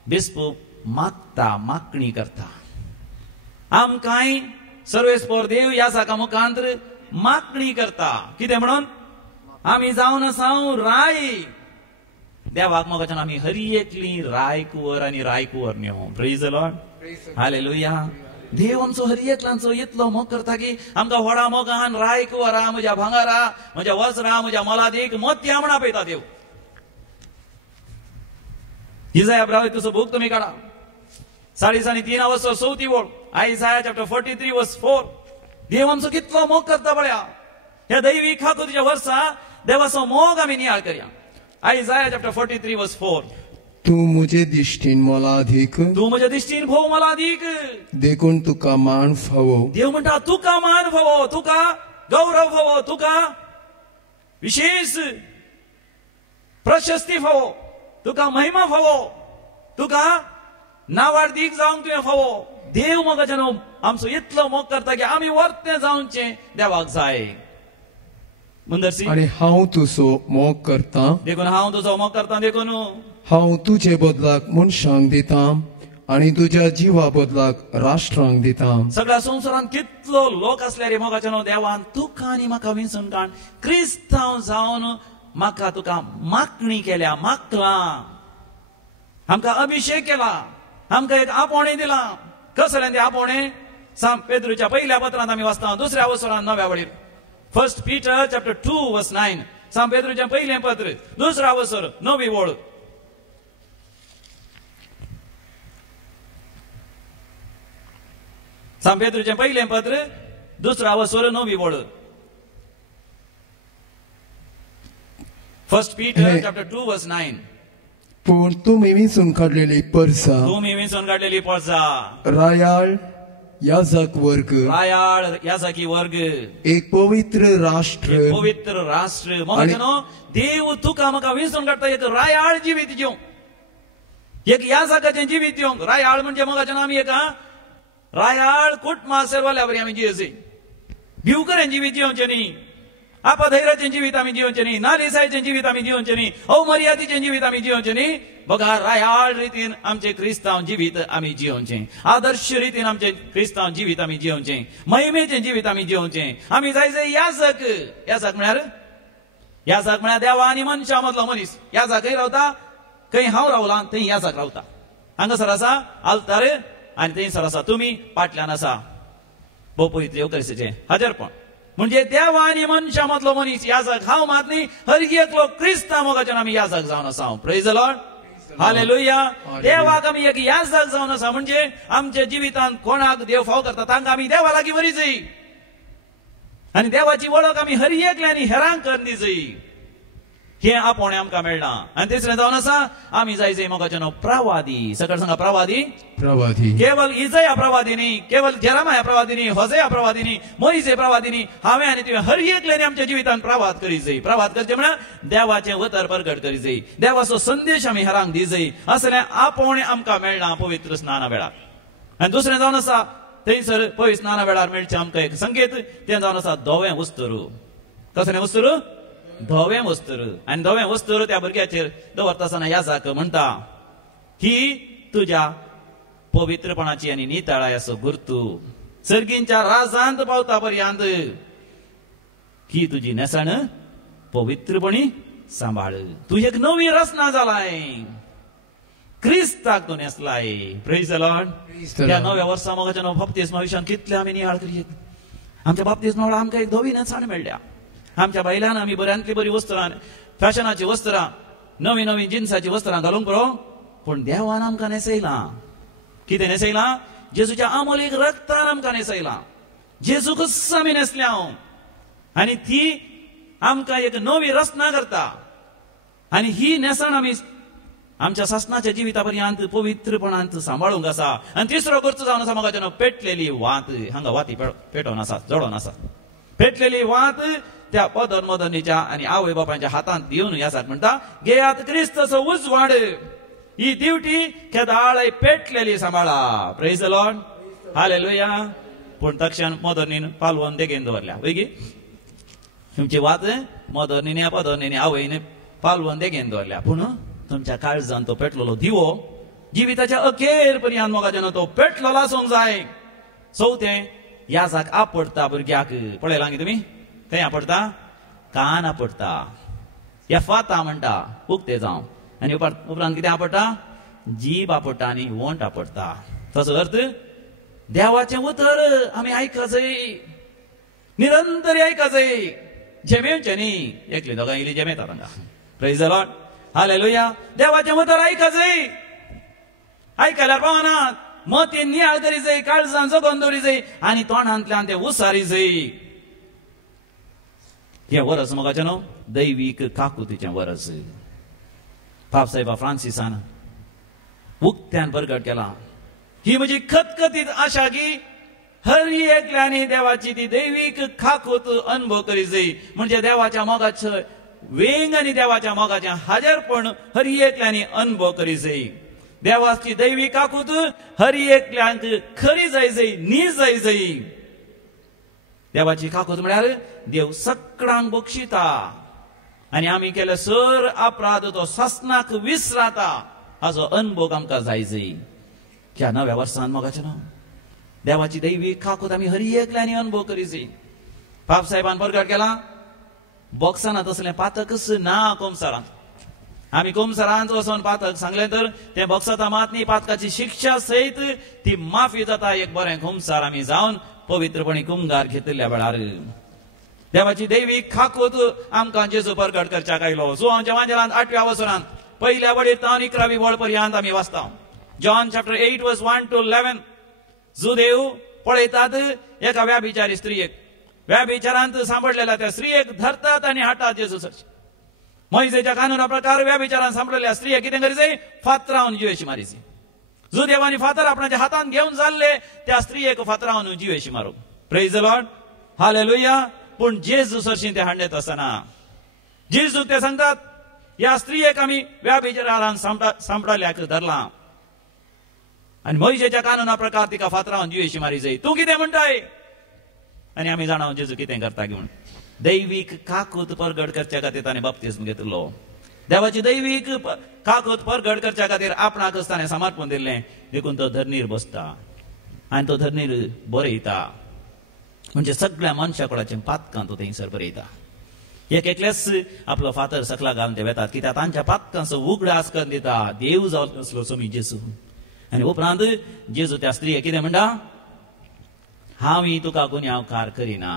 बिस्पू मागणी करता. आमकांय सर्वेस्पर देव याजाका मुखांतर मागणी करता. कितें म्हणून, आमी जावन आसा राय. देवाक मोगाच्यान आमी हरी एकली राय कुंवर आनी राय कुंवर न्यो. Praise the Lord. हालेलुया. देव आमचो हरी एकलांचो इतलो मोग करता की आमकां व्हडा मोगान राय कुंवरा, म्हज्या भांगारा, म्हज्या वस्त्रां, म्हज्या मोलादीक मोतयां म्हण आपयता देव. इसाया ब्राव्हितचो बूक तुमी काडा. 3:3 वर्स 4 वळ. आयसाया चॅप्टर 43 वर्स 4. देव आमचो कितलो मोग करता पळया. ह्या दैवी खाकूतीच्या वर्सा देवाचो मोग आमी नियाळ करया. आयसाया चॅप्टर 43 वर्स 4. तूं म्हजे दिश्टीन मोलादीक. तूं म्हज्या दिश्टीन भोव मोलादीक. देखून तुका मान फावो. देव म्हणटा तुका मान फावो. तुका गौरव फावो, तुका विशेष प्रशस्ती फावो, तुका महिमा फावो, तुका नावाडदीक जावंक तुवें फावो. देव मोगाच्या न्हू आमचो इतलो मोग करता की आमी वर्तें जावचें देवाक जाय. मुंदरसी आनी हांव तुजो मोग करतां, देखून हांव तुजो मोग करतां. देखून हांव तुजे बदलाक मनशांक दितां आनी तुज्या जिवा बदलाक राष्ट्रांक दितां. सगळ्या संवसारांत कितलो लोक असले रे मोगाच्या न्हू देवान तुका आनी म्हाका विंचून काड. क्रिस्तांव जावन म्हाका तुका मागणी केल्या, मागलां, आमकां अभिषेक केला, आमकां एक आपोणे दिला. कसलें तें आपोणे? सांत पेद्रूच्या पहिल्या पत्रांत आमी वाचता, दुसऱ्या वसोरांत 9व्या वळीर. 1 Peter chapter 2 verse 9. सांत पेद्रूचें पयलें पत्र, दुसरा वसोर, 9वी ओळ. सांत पेद्रूचें पयलें पत्र, दुसरा वसोर, 9वी ओळ. 1 Peter chapter 2 verse 9. पूण तुमी विंचून काडलेली परसां, तुम्ही विंचून काडलेली परसां, रायाळ याजक वर्ग, रायाळ याजकी वर्ग, एक पवित्र राष्ट्र, पवित्र राष्ट्र. मोगाच्यानो देव तुका म्हाका विंचून काडटा एक रायाळ जिवीत जिवंक, एक याजकाचें जिवीत जिवंक. रायाळ म्हणजे मोगाच्यानो आमी एक रायाळ कुटुंबा सेरवाल्या बरी आमी जियेची. भिवकरें जिवीत जिवचें न्ही, आपधैर्याचें जिवीत आमी जिवचें न्ही, नालिसायेचें जिवीत आमी जिवचें न्ही, अमर्यादेचें जिवीत आमी जिवचें न्ही. बघा रायाळ रितीन आमचें क्रिस्तांव जिवीत आमी जिवचें, आदर्श रितीन आमचें क्रिस्तांव जिवीत आमी जिवचें, महिमेचें जिवीत आमी जिवचें. आमी जाय जाय याजक. याजक म्हळ्यार देवा आनी मनशा मदलो मनीस. याजकय रावता, खंय हांव रावलां थंय याजक रावता. हांगासर आसा आल्तार आनी थंयसर आसा तुमी, फाटल्यान आसा भोव पवित्र येवकरिस्तीचें हाजरपण. म्हणजे देवा आनी मनशा मदलो मनीस याजक. हांव मात न्ही, हर एकलो क्रिस्तांव मोगाच्यान आमी याजक जावन आसा. Praise the Lord, hallelujah. देवाक आमी एक याजक जावन आसा. म्हणजे आमच्या जिवितांत कोणाक देव फाव करता तांकां आमी देवा लागीं व्हरी जाय आनी देवाची वळख आमी हर एकल्यांनी हेरांक करनी जाय. हे आपोणे आमकां मेळना. आनी तिसरें जावन आसा आमी जाय जाय मोगाच्यान प्रवादी. सकट सांगा प्रवादी. प्रवादी केवळ इजया प्रवादी न्ही, केवळ जेरमाया प्रवादी न्ही, होसेया प्रवादी न्ही, मोइसे प्रवादी न्ही. हांवें आनी तुवें हर एकल्यानी आमच्या जिवितांत प्रवाद करी जाय. प्रवाद करचें म्हळ्यार देवाचें उतर प्रगट करी जाय, देवाचो संदेश आमी हेरांक दी जाय. असलें आपोणे आमकां मेळना पवित्र स्नाना वेळार. आनी दुसरें जावन आसा थंयसर पवित्र स्नाना वेळार मेळचें आमकां एक संकेत. तें जावन आसा धवें वस्त्र. कसलें वस्त्र? धवें वस्त्र. आनी धवें वस्त्र त्या भुरग्याचेर दवरता आसतना याजक म्हणटा ही तुज्या पवित्रपणाची आनी नितळाय असो गुर्तू. सर्गींच्या राजांत पावता पर्यंत ही तुजी नेसाण पवित्रपणी सांबाळ. तू एक नवी रचना जालाय, क्रिस्ताक तू नेसलाय. Praise the Lord. ह्या नव्या वर्सा मोगाच्या बाप्तिस्मा विशयान कितले आमी नियाळ करीत. आमच्या बाप्तिस्मा वेळार आमकां एक धवी नेसाण मेळ्ळ्या. आमच्या बायलांना आमी बऱ्यांतली बरी वस्त्रां, फॅशनाची वस्त्रां, नवी नवी जिन्साची वस्त्रां घालूंक पुरो. पूण देवान आमकां नेसयलां. कितें नेसयलां? जेजूच्या अमोलीक रक्तान आमकां नेसयलां. जेजूकच आमी नेसल्या. आनी ती आमकां एक नवी रचना करता. आनी ही नेसाण आमी आमच्या सासणाच्या जिविता पर्यंत पवित्रपणांत सांबाळूंक आसा. आनी तिसरो खर्च जावन आसा म्हाका पेटलेली वात. हांगा वाती पेटोवन आसा, जळोन आसा. पेटलेली वात त्या पदन मदनीच्या आनी आवय बापायच्या हातांत दिवन यासाक म्हणटा घेयात क्रिस्तचो उजवाड. ही दिवटी केदाळ पेटलेली सांबाळा. Praise the Lord, hallelujah. पूण तक्षण मदनीन पालवून देगेन दवरल्या. वैगी तुमची वात मदनीने पदनीने आवयने पालवून देगेन दवरल्या. पूण तुमच्या काळजान तो पेटलेलो दिवो जिविताच्या अखेर पर्यंत मोगाच्यान तो पेटलेलो आसूंक जाय. चवथें याजाक आपडटा भुरग्याक. पळयलां गे तुमी? खंय आपडटा? कान आपडटा. एफाता म्हणटा उक्ते जावं. आनी उपरांत कितें आपडटा? जीब आपडटा आनी वोंट आपडटा. ताचो अर्थ देवाचें उतर आमी आयका जाय, निरंतर आयका जाय. जेमेवचें न्ही. एकली दोगां इली जेमेता तांकां. Praise the Lord, hallelujah. देवाचें उतर आयका जाय. आयकल्यार पावनात. मतीन नियाळ करी जाय, काळजान जगोवन दवरी जाय आनी तोंडांतल्यान तें उसारी जाय. हे वरस मोगाचें न्हू दैवीक काकुतीचें वरस. पाप साहेबा फ्रांसिसान उक्त्यान प्रगट केला. ही म्हजी खतखतीत आशा की हर एकल्याने देवाची ती दैविक खाकोत अनुभव करी जाई. म्हणजे देवाच्या मोगाचं वेंग आणि देवाच्या मोगाचे हजरपण हर एकल्याने अनुभव करी जाई. देवाची दैवी काकूत हर एकल्यांक खरी जाय जाई, नीज जाय जाई. देवाची काकूत म्हळ्यार देव सगळ्यांक बक्षिता आणि आम्ही केले सर अपराध तो ससनाक विसराता हाजो अनुभव आमकां जाय जाई. ह्या नव्या वर्सान मोगाचें नांव देवाची दैवी काकूत आमी हर एकल्यानी अनुभव करी जाई. बाब साहेबान प्रगट केला बॉक्सांत असलें पातकच ना कोमसारांत. आम्ही कोमसारांत वचोन पातक सांगलें तर ते बॉक्सांत मात न्ही, पातकाची शिक्षा सयत ती माफी जाता. एक बरें कोमसार आमी जावन पवित्रपणी कुंगार घेतल्या वेळार देवाची दैवीक खाकोत आमकां जेजू प्रगट करच्याक आयलो. सो आमच्या वांजेलांत 8व्या वसरांत पहिल्या वडीत 11वी वळ पर्यंत आमी वाचता. जॉन चॅप्टर 8 वर्स 1 to 11. जो देव पळयतात एका व्याभिचारी स्त्रियेक, व्याभिचारांत सांपडलेल्या त्या स्त्रियेक धरतात आणि हाडटात जेजूसाची. मोइसेच्या कानुना प्रकार व्याभिचारांत सांपडलेल्या स्त्रियेक कितें करीत फातरावन जिवेशी मारीची. जो देवानी फातर आपणाच्या हातान घेवन जाल्ले त्या स्त्रियेक फातरावन जिवेशी मारू. Praise the Lord, hallelujah. पूण जेजू सरशी ते हाडण्यात आसतना जेजू ते सांगतात या स्त्रियेक आमी व्याभिचारांत सांपडल्याक धरला आणि मोइसेच्या कानुना प्रकार तिका फातरावन जिवेशी मारी जाई. तू कितें म्हणटाय? आणि आमी जाणाव जेजू कितें करता घेवन दैवीक काकूत प्रगट करच्या खातीर ताणें बपतिस्म घेतलो. देवाची दैवीक काकूत प्रगट करच्या खातीर आपणाक ताणें समर्पण दिल्लें. देखून तो धरणीर बसता आनी तो धरणीर बरयता. म्हणजे सगळ्या मनशा कुळाच्या पातकां तो थंयसर बरयता. एक एकलेच आपलो फातर सकला घालून ते वेतात कित्याक तांच्या पातकांचो उगडास करून दिता देव जावन असलो सोमी जेजू. आनी उपरांत जेजू त्या स्त्रियेक कितें म्हणटा? हांव तुका गुन्यांवकार करिना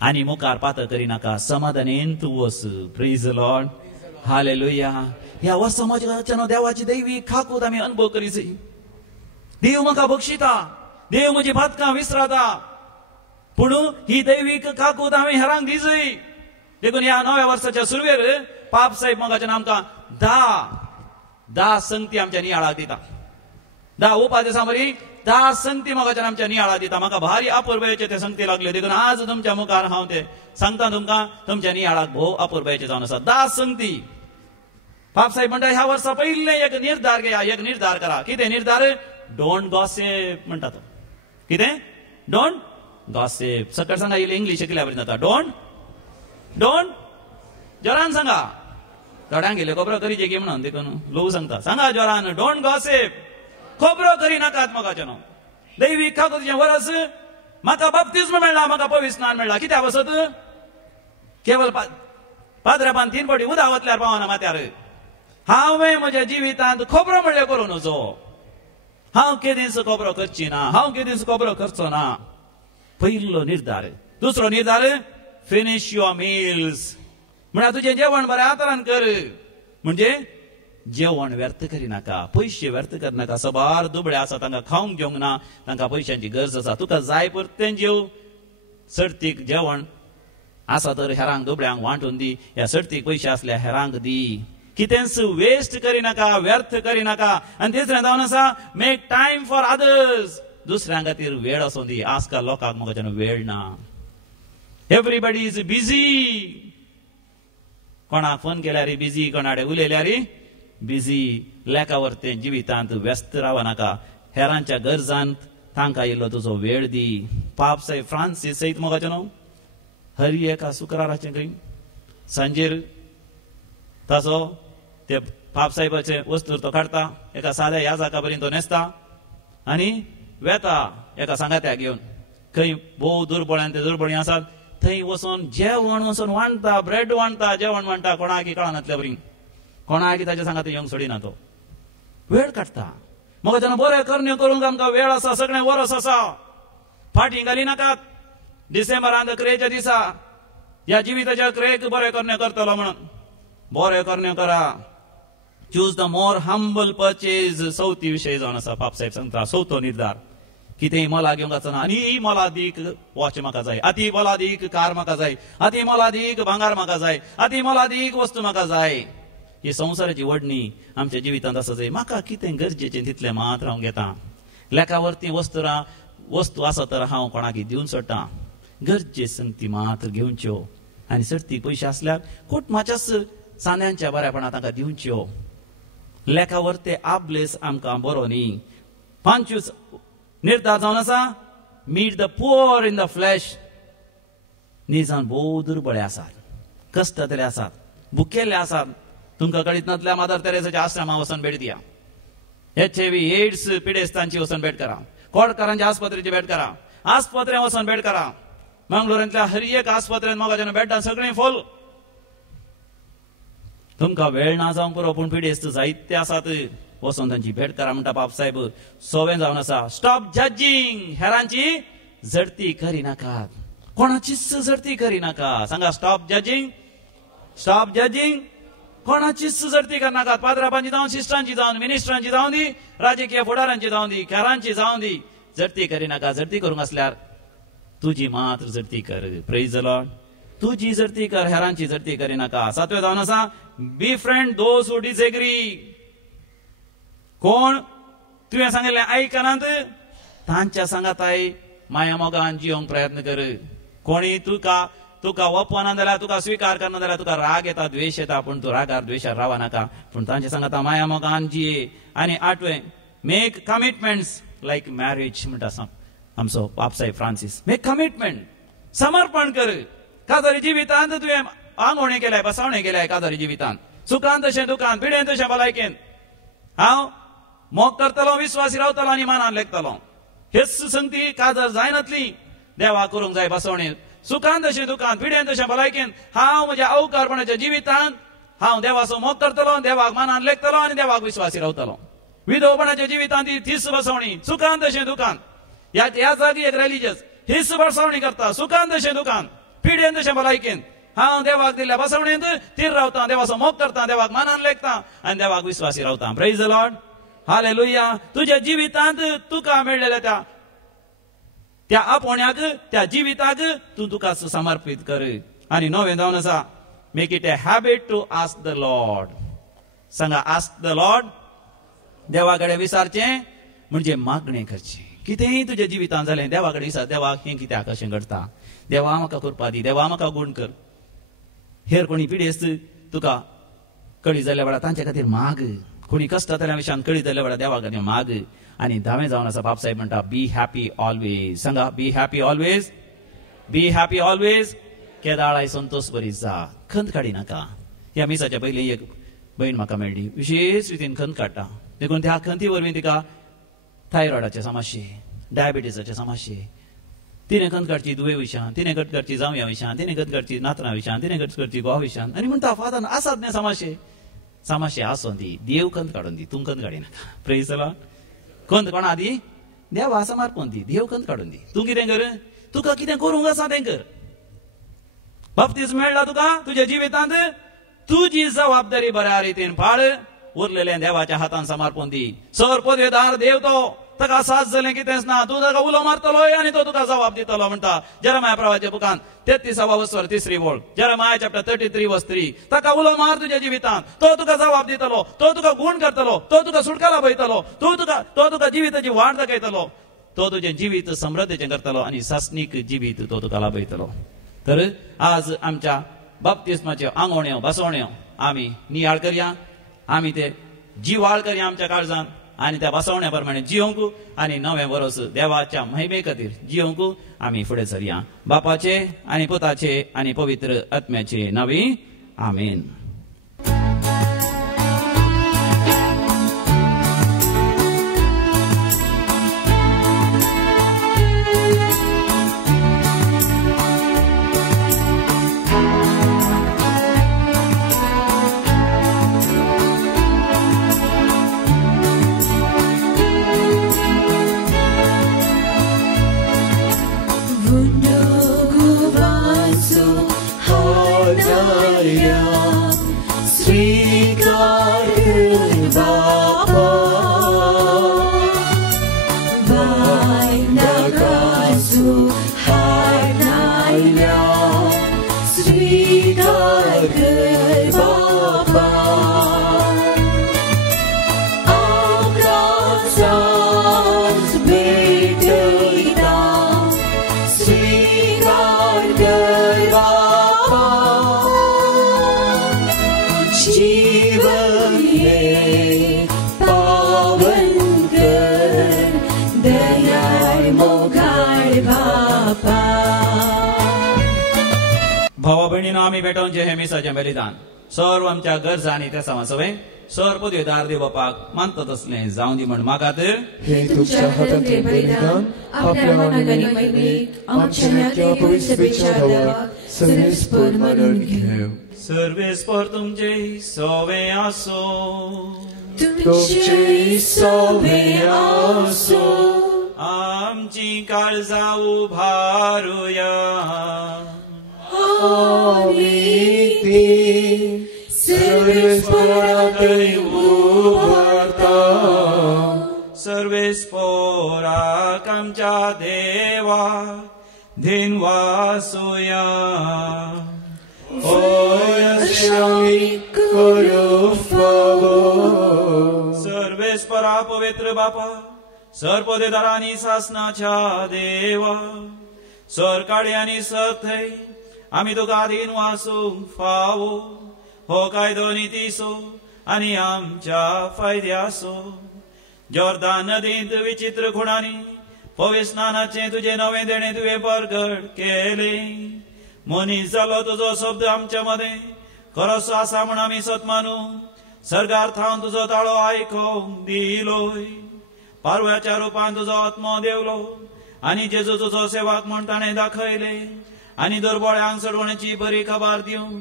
आनी मुखार पातळ करिनाका, समाधानेन तूं वच. Praise the Lord, hallelujah. ह्या वर्साच्या देवाची दैवीक खाकूत आमी अनुभव करी जाय. देव म्हाका बक्षिता, देव म्हजी पातकां विसराता. पूण ही दैवीक काकूत हांवें हेरांक दी जाय. देखून ह्या नव्या वर्साच्या सुरवेर पाप साहेब मोगाच्यान आमकां 10 संगती आमच्या नियाळाक दिता. 10 उपादेसां बरी 10 संगती मोगाच्यान आमच्या नियाळाक दिता. म्हाका भारी अपुरबायेचे ते संगती लागले. देखून आज तुमच्या मुखार हांव ते सांगता तुमकां तुमच्या नियाळाक भोव अपुरबायेचे जावन आसा. 10 संगती. पाप साहेब म्हणटा ह्या वर्सा पयले एक निर्धार घेया, एक निर्धार करा. कितें निर्धार? डोंट गॉसिप म्हणटा तो. कितें? Don't gossip. सकट सांगा, इल्लें इंग्लीश शिकल्या बरी जाता. डोंट जोरान सांगा. थोड्यांक गेले खबरो करीचे की म्हणून देखून लोक सांगता. सांगा जोरान, डोंट गॉसिप. खबरो करी नाकात मोगाचें नांव. दैवीक काकूतीचें वरस म्हाका बपतिस्म मेळ्ळा, म्हाका पवित्र स्नान मेळ्ळा. कित्याक वसत? केवळ पाद्रेपान 3 फावटी उदक वतल्यार पावना माथ्यार. हांवें म्हज्या जिवितांत खबरो म्हणले करून वचो. हांव केदीस खबरो करची ना, हांव केदीस खबरो करचो ना. पयलो निर्धार. दुसरो निर्धार, फिनिश युअर मील्स. म्हळ्यार तुजें जेवण बरें आतरान कर. म्हणजे जेवण व्यर्थ करिनाका, पयशे व्यर्थ करनाका. सबार दुबळे आसा तांकां खावंक घेवंक ना, तांकां पयशांची गरज आसा. तुका जाय परतें जेव. सर्तीक जेवण आसा तर हेरांक दुबळ्यांक वांटून दी. ह्या सर्तीक पयशे आसल्या हेरांक दी. कितेंच वेस्ट करिनाका, व्यर्थ करिनाका. आनी तिसरें जावन आसा, मेक टायम फॉर अदर्स. दुसऱ्यां खातीर वेळ असो दी. आजकाल लोकांक मोगाच्यान वेळ ना. Everybody is busy. कोणाक फोन केल्यार बिजी, कोणाडे उलयल्यार बिजी. लेखावर ते जिवितांत व्यस्त रावनाका. हेरांच्या गरजांत तांकां इल्लो तुजो वेळ दी. पाप साहेब फ्रांसीस सयत मोगाचें न्हू हर एका शुक्राराचें खंय सांजेर ताचो ते पाप साहेबाचे वस्तूर तो काडटा. एका साद्या ह्या जाका पर्यंत तो न्हेसता आनी वेता एका सांगात्याक घेवन. खंय भोव दुर्बळ्यान ते दुर्बळी आसात थंय वचून जेवण वचून वांटता, ब्रेड वांटता, जेवण वांटता. कोणाकी कळनातल्या बरी, कोणाकी ताच्या सांगात येवंक सोडिना. तो वेळ काडटा. मग तेन्ना बरें करण्यो करूंक आमकां वेळ आसा. सगळें वरस आसा. फाटीं घाली नाकात. डिसेंबरांत क्रेच्या दिसा ह्या जिविताच्या क्रेक बरें करण्यो करतलो म्हणून बरें करण्यो करा. Choose the more humble purchase. चवथी विशय जावन आसा. पाप साहेब सांगता चवथो निर्धार. कितेंय मोला घेवंक वचना. आनी मोलादीक वॉच म्हाका जाय, अति मोलादीक कार म्हाका जाय, अति मोलादीक भांगार म्हाका जाय, अति मोलादीक वस्तू म्हाका जाय. ही संवसाराची वडणी आमच्या जिवितांत आसा जाय. म्हाका कितें गरजेचें तितलें मात हांव घेता. लेखावरती वस्तू आसा तर हांव कोणाक दिवन सोडटा गरजे संगती मात्र घेवच्यो आनी सर्ती पयशे आसल्यार कोट मातशाच सान्यांच्या बऱ्यापणा ताका दिवच्यो लेखावरते आबलेस आमकां बरो न्ही 25 निर्धार जावन आसा meet the poor in the flesh न्ही जावन भोव दुर्बळे आसात कश्टतले आसात भुकेल्ले आसात तुमकां कळीत नासल्या मादर तेरेसाच्या आश्रमांत वचून भेट दिया HIV एड्स पिडेस्तांची वचून भेट करा कोडकारांच्या आस्पत्रेची भेट करा आस्पत्र्यांत वचून भेट करा मंगळुरांतल्या हर एक आस्पत्र्यांत मोगाच्या बेड्डां सगळीं फुल तुमकां वेळ ना जावंक पुरो पूण पिडेस्त जायते आसात वचून तांची भेट करा म्हणटा बाब साहेब सोवें जावन आसा स्टॉप जजिंग हेरांची झडती करिनाकात कोणाचीच झडती करिनाका सांगा स्टॉप जजिंग कोणाचीच झडती करनाकात पाद्रापांची जावन शिश्टांची जावन मिनिस्टरांची जावन दी राजकीय फुडाऱ्यांची जावन दी खेरांची जावन दी झडती करिनाका झडती करूंक आसल्यार तुजी मात्र झडती कर प्रेज द लॉर्ड तुजी झडती कर हेरांची झडती करिनाका 7वें जावन आसा be friend those who disagree कोण तुवें सांगिल्लें आयकनात तांच्या सांगाताय माया मोगान जियोंक प्रयत्न कर कोणी तुका वपना जाल्यार तुका स्विकार करना जाल्यार तुका राग येता द्वेश येता पूण तूं रागार द्वेशार रावा नाका पूण तांच्या सांगाता माया मोगान जिये आनी 8वें मेक कमिटमेंट्स लायक मॅरेज म्हणटा आमचो बापसाहेब फ्रांसीस मेक कमिटमेंट समर्पण कर काजारी जिवितांत तुवें आंगवणे केल्याय बसावणे केल्याय काजारी जिवितांत सुखांत तशें दुखांत पिडेन तशें भलायकेन हांव मोग करतलो विश्वासी रावतलो आनी मानान लेखतलो हेच संगती काजर जायनातली देवा करूंक जाय बसवणे सुखांत तशें दुखांत पिडेन तशें भलायकेन हांव म्हज्या अवकारपणाच्या जिवितांत हांव देवाचो मोग करतलो देवाक मानान लेखतलो आनी देवाक विश्वासी रावतलो विधवपणाच्या जिवितांत हिस्स बसवणी सुखांत तशें दुखांत ह्या जागी एक रिलिजियस हिस्स बसवणी करता सुखांत तशें दुखांत पिडेन तशें भलायकेन हांव देवाक दिल्ल्या बसवणेंत थीर रावता देवाचो मोग करता देवाक मानान लेखता आनी देवाक विश्वासी रावता प्रेज द लॉर्ड हालेलुया तुज्या जिवितांत तुका मेळलेल्या त्या आपोण्याक त्या जिविताक तूं तुका समर्पित कर आनी 9वें जावन आसा make it a habit to ask the Lord सांगा आस्क द लॉर्ड देवा कडेन विचारचें म्हणजे मागणें करचें कितेंय तुज्या जिवितांत जालें देवा कडेन विचार देवाक हें कित्याक अशें घडटा देवा म्हाका करपा दी देवा म्हाका गूण कर हेर कोणी पिडेस्त तुका कळी जाल्या वेळार तांचे खातीर माग कोणी कश्टातल्या विशयान कळी जाल्या वेळार देवा खातीर माग आनी 10वें जावन आसा बापसाहेब म्हणटा बी हॅपी ऑलवेज सांगा बी हॅपी ऑलवेज केदाळाय संतोष बरी जा खंत काडी नाका ह्या मिसाच्या पयलीं एक भयण म्हाका मेळ्ळी विशेष रितीन खंत काडटा देखून त्या खंती वरवीं तिका थायरॉयडाचे समस्ये डायबिटीसाचे समस्ये तिने खंत काडची दुवे विशयान तिने खंत काडची जावया विशयान तिने खंत काडची नातना विशयान तिने खंत काडची गोवा विशयान आनी म्हणटा फादर आसात न्ही समस्ये आसून दी देव खंत काडून दी तूं खंत काडी नाका प्रेज द लॉर्ड खंत कोणा दी देवा समर्पण दी देव खंत काडून दी तूं कितें कर तुका कितें करूंक आसा तें कर बाप्तिस्म मेळ्ळा तुका तुज्या जिवितांत तुजी जबाबदारी बऱ्या रितीन पाळ उरलेलें देवाच्या हातान समर्पण दी सर पदवेदार देव तो ताका साथ जालें कितेंच ना तूं ताका उलो मारतलो आनी तो तुका जबाब दितलो म्हणटा जेरेमाया प्रवाच्या बुकांत 33वा वचर 3री ओळ जेरेमाया चॅप्टर 33 वर्स 3 ताका उलो मार तुज्या जिवितांत तो तुका जबाब दितलो तो तुका गुण करतलो तो तुका सुटका लाभयतलो तो तुका जिविताची वाट दाखयतलो तो तुजें जिवीत समृद्धीचें करतलो आनी सासनीक जिवीत तो तुका लाभयतलो तर आज आमच्या बाप्तिस्माच्यो आंगवण्यो बसवण्यो आमी नियाळ करया आमी ते जिवाळ करया आमच्या काळजांत आनी त्या बसवण्या प्रमाणे जियोंक आनी 9वें वर्स देवाच्या महिमे खातीर जियोंक आमी फुडें सरया बापाचे आनी पुताचे आनी पवित्र आत्म्याचे नांवी आमेन. Wunder, Gubas, so, Hallelujah. भावा भयणीनं आम्ही भेटोवचें हें मिसाचें बलिदान सर्व आमच्या गरजा आनी त्या सवें सर पदवेदार देव बापाक मानता तसलें जावं दी म्हण मागात. हे तुमच्या हातांतले बलिदान आपल्या मनाने महिमेक आमच्या ह्या पवित्र विचाराक सर्वेस्पर मानून घेव. सर्वेस्पर तुमचे सवे आसो. तुमचे सवे आसो. आमची काळजा उभारुया. सर्वेस्पराकय उभारता. सर्वेस्पराक आमच्या देवा धिनवासुया. सर्वेस्परा पवित्र बापा सर पदेदारांनी सासनाच्या देवा सर काळे आनी सर थंय आमी तुका आदीन वासूंक फावो. हो कायदो नितीसो आनी आमच्या फायद्यासो. जॉर्दान नदींत विचित्र खुणांनी पवित्र स्नानाचे तुझे नवे देणे तुवें परगट केले. मनीस जालो तुजो शब्द आमच्या मदें खरोसो आसा म्हूण आमी सत मानू. सर्गार थावन तुजो ताळो आयकोंक दिलोय. पारव्याच्या रुपान तुजो आत्मो देवलो आनी जेजू तुजो सेवाक म्हूण ताणें दाखयले. आनी दुर्बळ्यांक सडवण्याची बरी खबर दिवन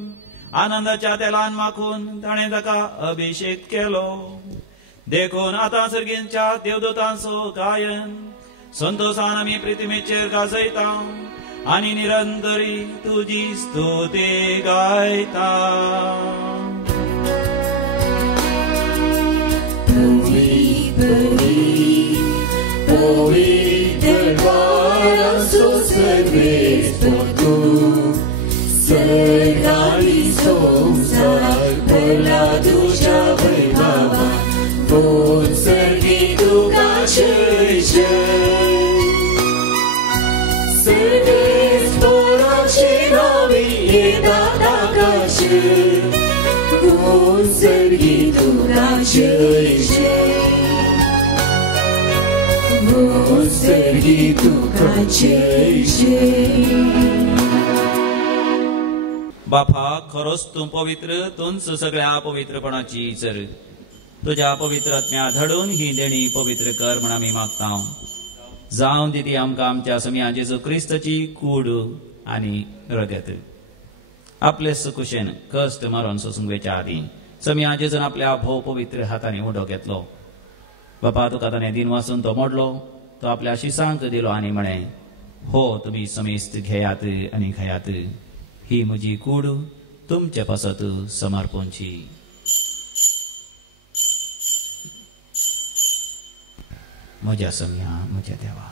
आनंदाच्या तेलान माखून ताणें ताका अभिषेक केलो. देखून आतां सर्गींच्या देवदूतांचो गायन संतोषान आमी प्रितिमेचेर गाजयता आनी निरंतरी तुजी स्तुती गायता. सर्गानी संसार भरला तुझ्या वैभवा. बोल सर्गी तुका जय जय. सर्वेस्पराची नावे येतात आकाशात. बोल सर्गी तुका जय जय. बोल सर्गी तुका जय जय. बापा खरोच तूं पवित्र. तूंच सगळ्या पवित्रपणाची इचर. तुझ्या पवित्र आत्म्या धडून ही देणी पवित्र कर म्हण आमी मागता. जावं दिती आमकां आमच्या समिया जेजू क्रिस्ताची कूड आनी रगत. आपले सुकुशेन कश्ट मारून सोसूंक वेच्या आदीं समिया जेजून आपल्या भोव पवित्र हातांनी उडो घेतलो. बापा तुका ताणें दिन वाचून तो मोडलो. तो आपल्या शिसांक दिलो आनी म्हळें हो तुमी समेस्त घेयात आनी खायात. ही म्हजी कूड तुमचे पासत समर्पणची. म्हज्या समिया म्हज्या देवा.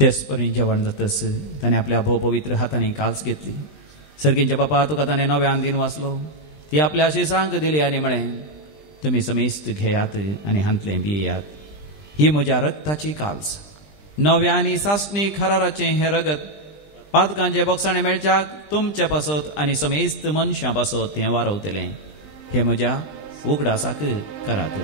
तेच परी जेवण जातस ताणें आपल्या भोव पवित्र हातांनी काल्स घेतली. सर्गींच्या बापा तुका ताणें नव्यान दिन वाचलो. ती आपल्या शिसांक दिली आनी म्हळें तुमी समेस्त घेयात आनी हांतले पियेयात. ही म्हज्या रक्ताची काल्स. नव्या आनी सासणी खराराचें हें रगत पातकांचे बोगसाणे मेळच्याक तुमचे पासत आनी समेस्त मनशां पासत हें वारवतलें. हे म्हज्या उगडासाक करात.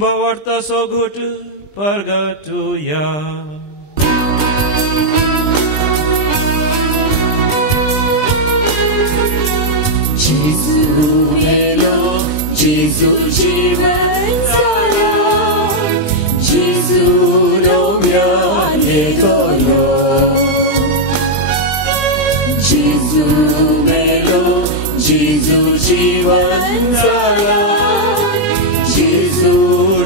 बवडतासो घुट परगटुया. जेजू मेलो, जेजू जीवन जाला. जेजू नव्यान येतलो. जेजू मेलो, जेजू जीवन जाला. जेजू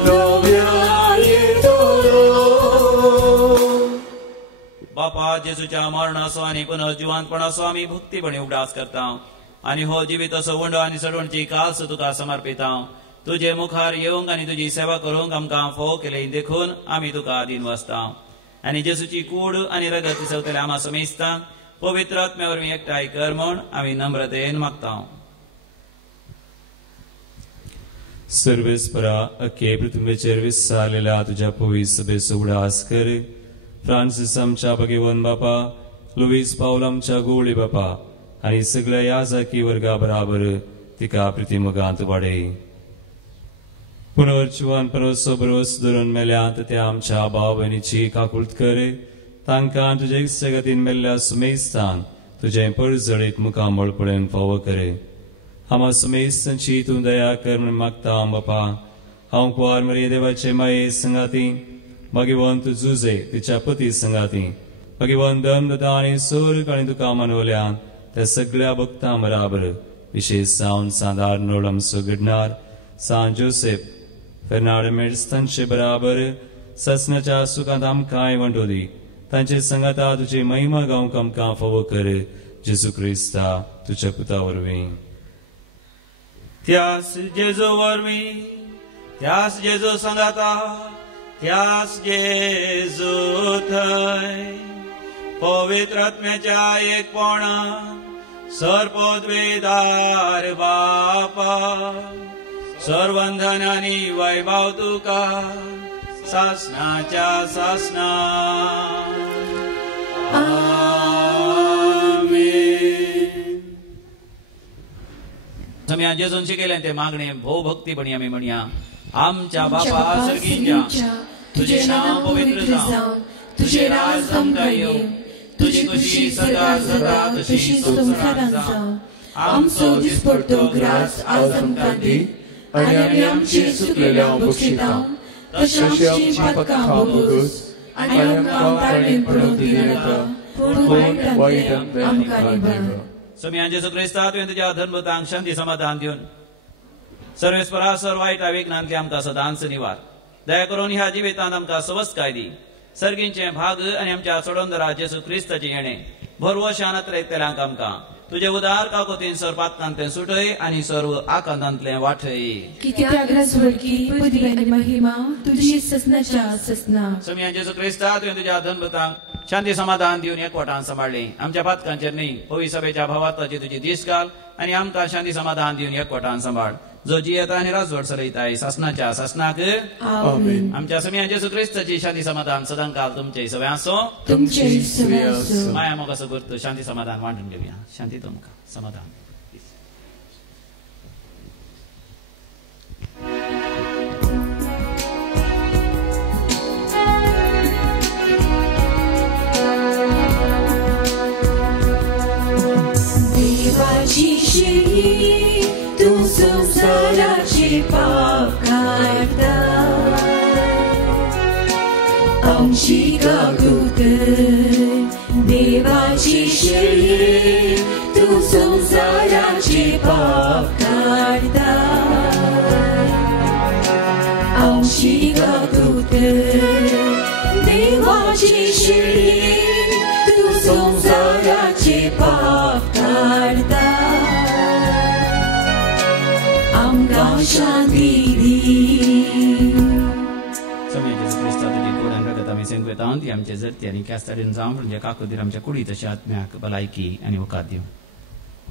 नव्यान येतलो. बापा जेजूच्या मरणाचो आनी पुनर्जिवांतपणाचो आमी भक्तीपणे उगडास करता. आनी हो जिवीत असो वंडो आनी सडवणची काल्स तुका समर्पिता. तुजे मुखार येवंक आनी तुजी सेवा करूंक आमकां फोव केले देखून आमी तुका आदीन वाचता. आनी जेजूची कूड आनी रगत दिसवतले आमा समेस्ता पवित्र आत्म्या वरवीं एकठांय कर म्हूण आमी नम्रतेन मागता. सर्वेस्परा अख्खे पृथ्वीचेर विस्तारलेल्या तुझ्या पवित्र सभेचो उडास कर. फ्रांसीस आमच्या भगिवन बापा, लुईस पाऊल आमच्या गोळी बापा आनी सगळ्या याजकी वर्गा बराबर तिका प्रितीमुगांत वाडय. पुनर्चुवान परोसो बरोस धरून मेल्यांत त्या आमच्या भाव भयणीची काकुळट कर. तांकां तुजे जगतीन मेल्ल्या सुमेस्तान तुझे परजळीत मुखां बळपडेन फावो कर. आम्हा सुमेस्तांची तूं दया कर म्हूण मागता बापा. हांव कुवार मरी देवाचे माये संगाती भगवंत जुजे तिच्या पती संगाती भगवंत दमदानी सोर आनी तुका मनवल्यान त्या सगळ्या भक्तां बराबर विशेष जावन सादार नोळम सुगडणार सान जोसेफ फेर्नांडो तांचे बराबर ससनाच्या सुखांत आमकांय वंडोली. तांचे संगाता तुजी महिमा गावंक आमकां फावो कर. जेजू क्रिस्ता तुज्या पुता वरवीं. त्यास जेजू वरवीं त्यास जेजू संगाता त्यास जेजू थंय पवित्र आत्म्याच्या एकपणान सर्पोद्वेदार बापा सर्वंधन आनी वैभव तुका सासनाच्या सासना. आमी जेजून शिकयलें ते मागणे भोव भक्तीपणी आमी म्हणया. आमच्या बापा सर्गीच्या तुझे नाव पवित्र जावं. तुझे राज आमकां येवं. तुझी खुशी सदा सदा तशी संसारांत जावं. आमचो दिसपडटो ग्रास आज आमकां दी आनी आमी आमची चुकलेल्या बक्षितां तशी आमची पातकां भोगूस आनी आमकां तारणेंत पडूंक दिनाका पूण वायटांतल्यान आमकां निबार. समी जेजू क्रिस्ता तुवें तुज्या धर्मतांक शांती समाधान दिवन सर्वेस्परा सर्व वायटा विघ्नांतली आमकां सदांच निवार. दया करून ह्या जिवितांत आमकां सवस्काय दी. सर्गींचे भाग आनी आमच्या सोडोंदरा जेजू क्रिस्ताचे येणे भरवो शानात रयतल्यांक आमकां तुझे उदार काकोतीन सर्पांतल्यान सुटय आनी सर्व आकांतांतले वाठय. कित्याक राजवडकी पदवी आनी महिमा तुजी ससनाच्या ससना. समी जेजू क्रिस्ता तुवें तुज्या धर्मतांक शांती समाधान दिवन एकवटान सांबाळ्ळें. आमच्या पातकांचेर न्ही पवित्र सभेच्या भावार्थाची तुजी दीस घाल आनी आमकां शांती समाधान दिवन एकवटान सांबाळ. जो जियेता आनी राजवट चलयताय सासनाच्या सासनाक आमच्या समी जेजू क्रिस्ताची शांती समाधान सदांकाल तुमचे सगळे आसो. माया मोग असो करतो शांती समाधान वांटून घेवया. शांती तुमकां समाधान. देवाची शिरी तू संसाराची पाप काढता. आमची काकूट देवाची शिरी तू संसाराची पाप काढता. आमची काकूट देवाची शिरी तू संसाराची पाप काढता. आमकां शांती दी. समी जेजू क्रिस्ता तुजी गोडान रगत आमी सेंकवेतां ती आमचे जरती आनी कॅस्ताडीन जावं म्हणजे काकुदीर आमच्या कुडी तशें आत्म्याक भलायकी आनी वकात दिवं.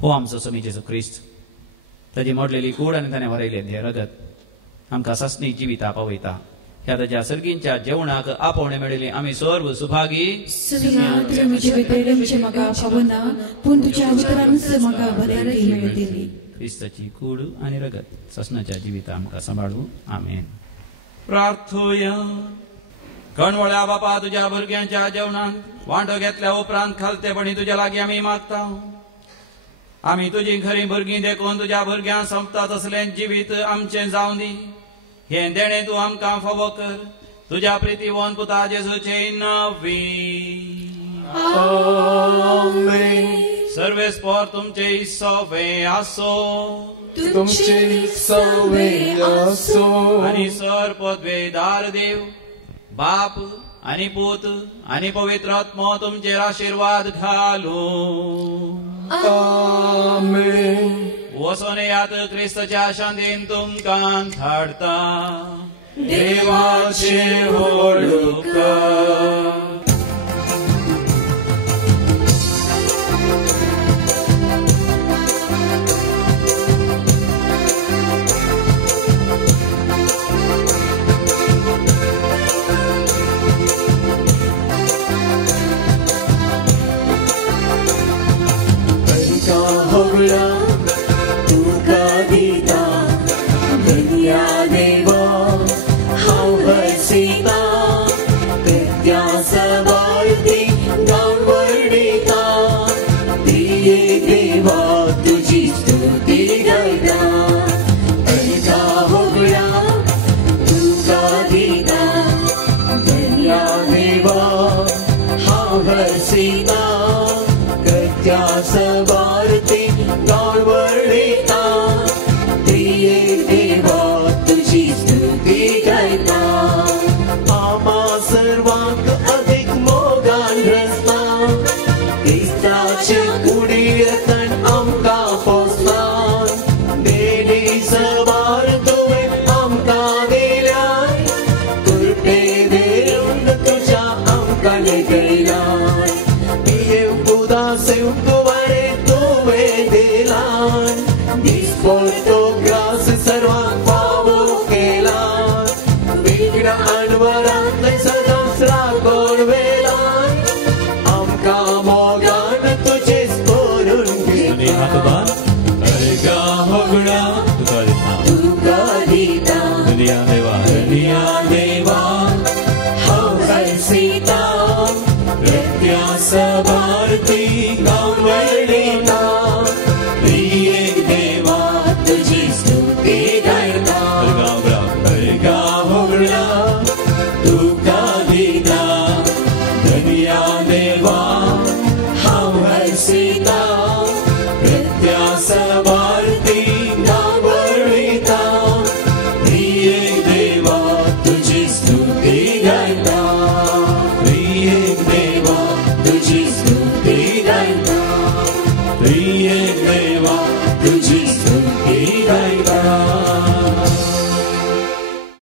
हो आमचो समी जेजू क्रिस्त ताजी मोडलेली कूड आनी ताणें व्हरयलें तें रगत आमकां सस्नीक जिविता पावयता. ह्या ताज्या सर्गींच्या जेवणाक आपोवणे मेळिल्ली आमी सर्व सुभागी. म्हाका पावना पूण तुज्या उतरांच म्हाका भलायकी मेळटली. क्रिस्ताची कूड आनी रगत ससनाच्या जिविता आमकां सांबाळूं. आमेन. प्रार्थोया. कणवळ्या बापा तुज्या भुरग्यांच्या जेवणांत वांटो घेतल्या उपरांत खालतेपणी तुज्या लागीं आमी मागता. आमी तुजी खरी भुरगीं देखून तुज्या भुरग्यांक संपता तसलें जिवीत आमचें जावं दी. हे देणे तूं आमकां फावो कर. तुज्या प्रितीवंत पुता जेजूचे नांवी. सर्वेस्पर तुमचे इस्सोवे आसो. तुमचे इस्सोवे आसो. आनी सर्पद्वेदार देव बाप आनी पूत आनी पवित्र आत्मो तुमचेर आशीर्वाद घालो. आमेन. वचोन येयात क्रिस्ताच्या शांतीन तुमकां धाडटा. देवाचे व्हडूका. तुका वेलान दिसपडतो ग्रास सर्वांक फावो केला विघ्न अनवरांतले सदांच लागोड वेलान आमकां मोगान तुजेच करून आणि हात बांद अर्गा होगळा तुका दिता दुनिया देवा हांव हरसिता प्रत्यास भारती गांव वेळीता प्रियेक देवा तुजी स्तुती गायता अर्गा होगळा तुका दिता दुनिया देवा हांव हरसिता प्रत्यास भारती गांव वेळीता प्रियेक देवा तुजी स्तुती गायता प्रियेक देवा तुजी स्तुती गायता प्रियेक देवा तुजी स्तुती गायता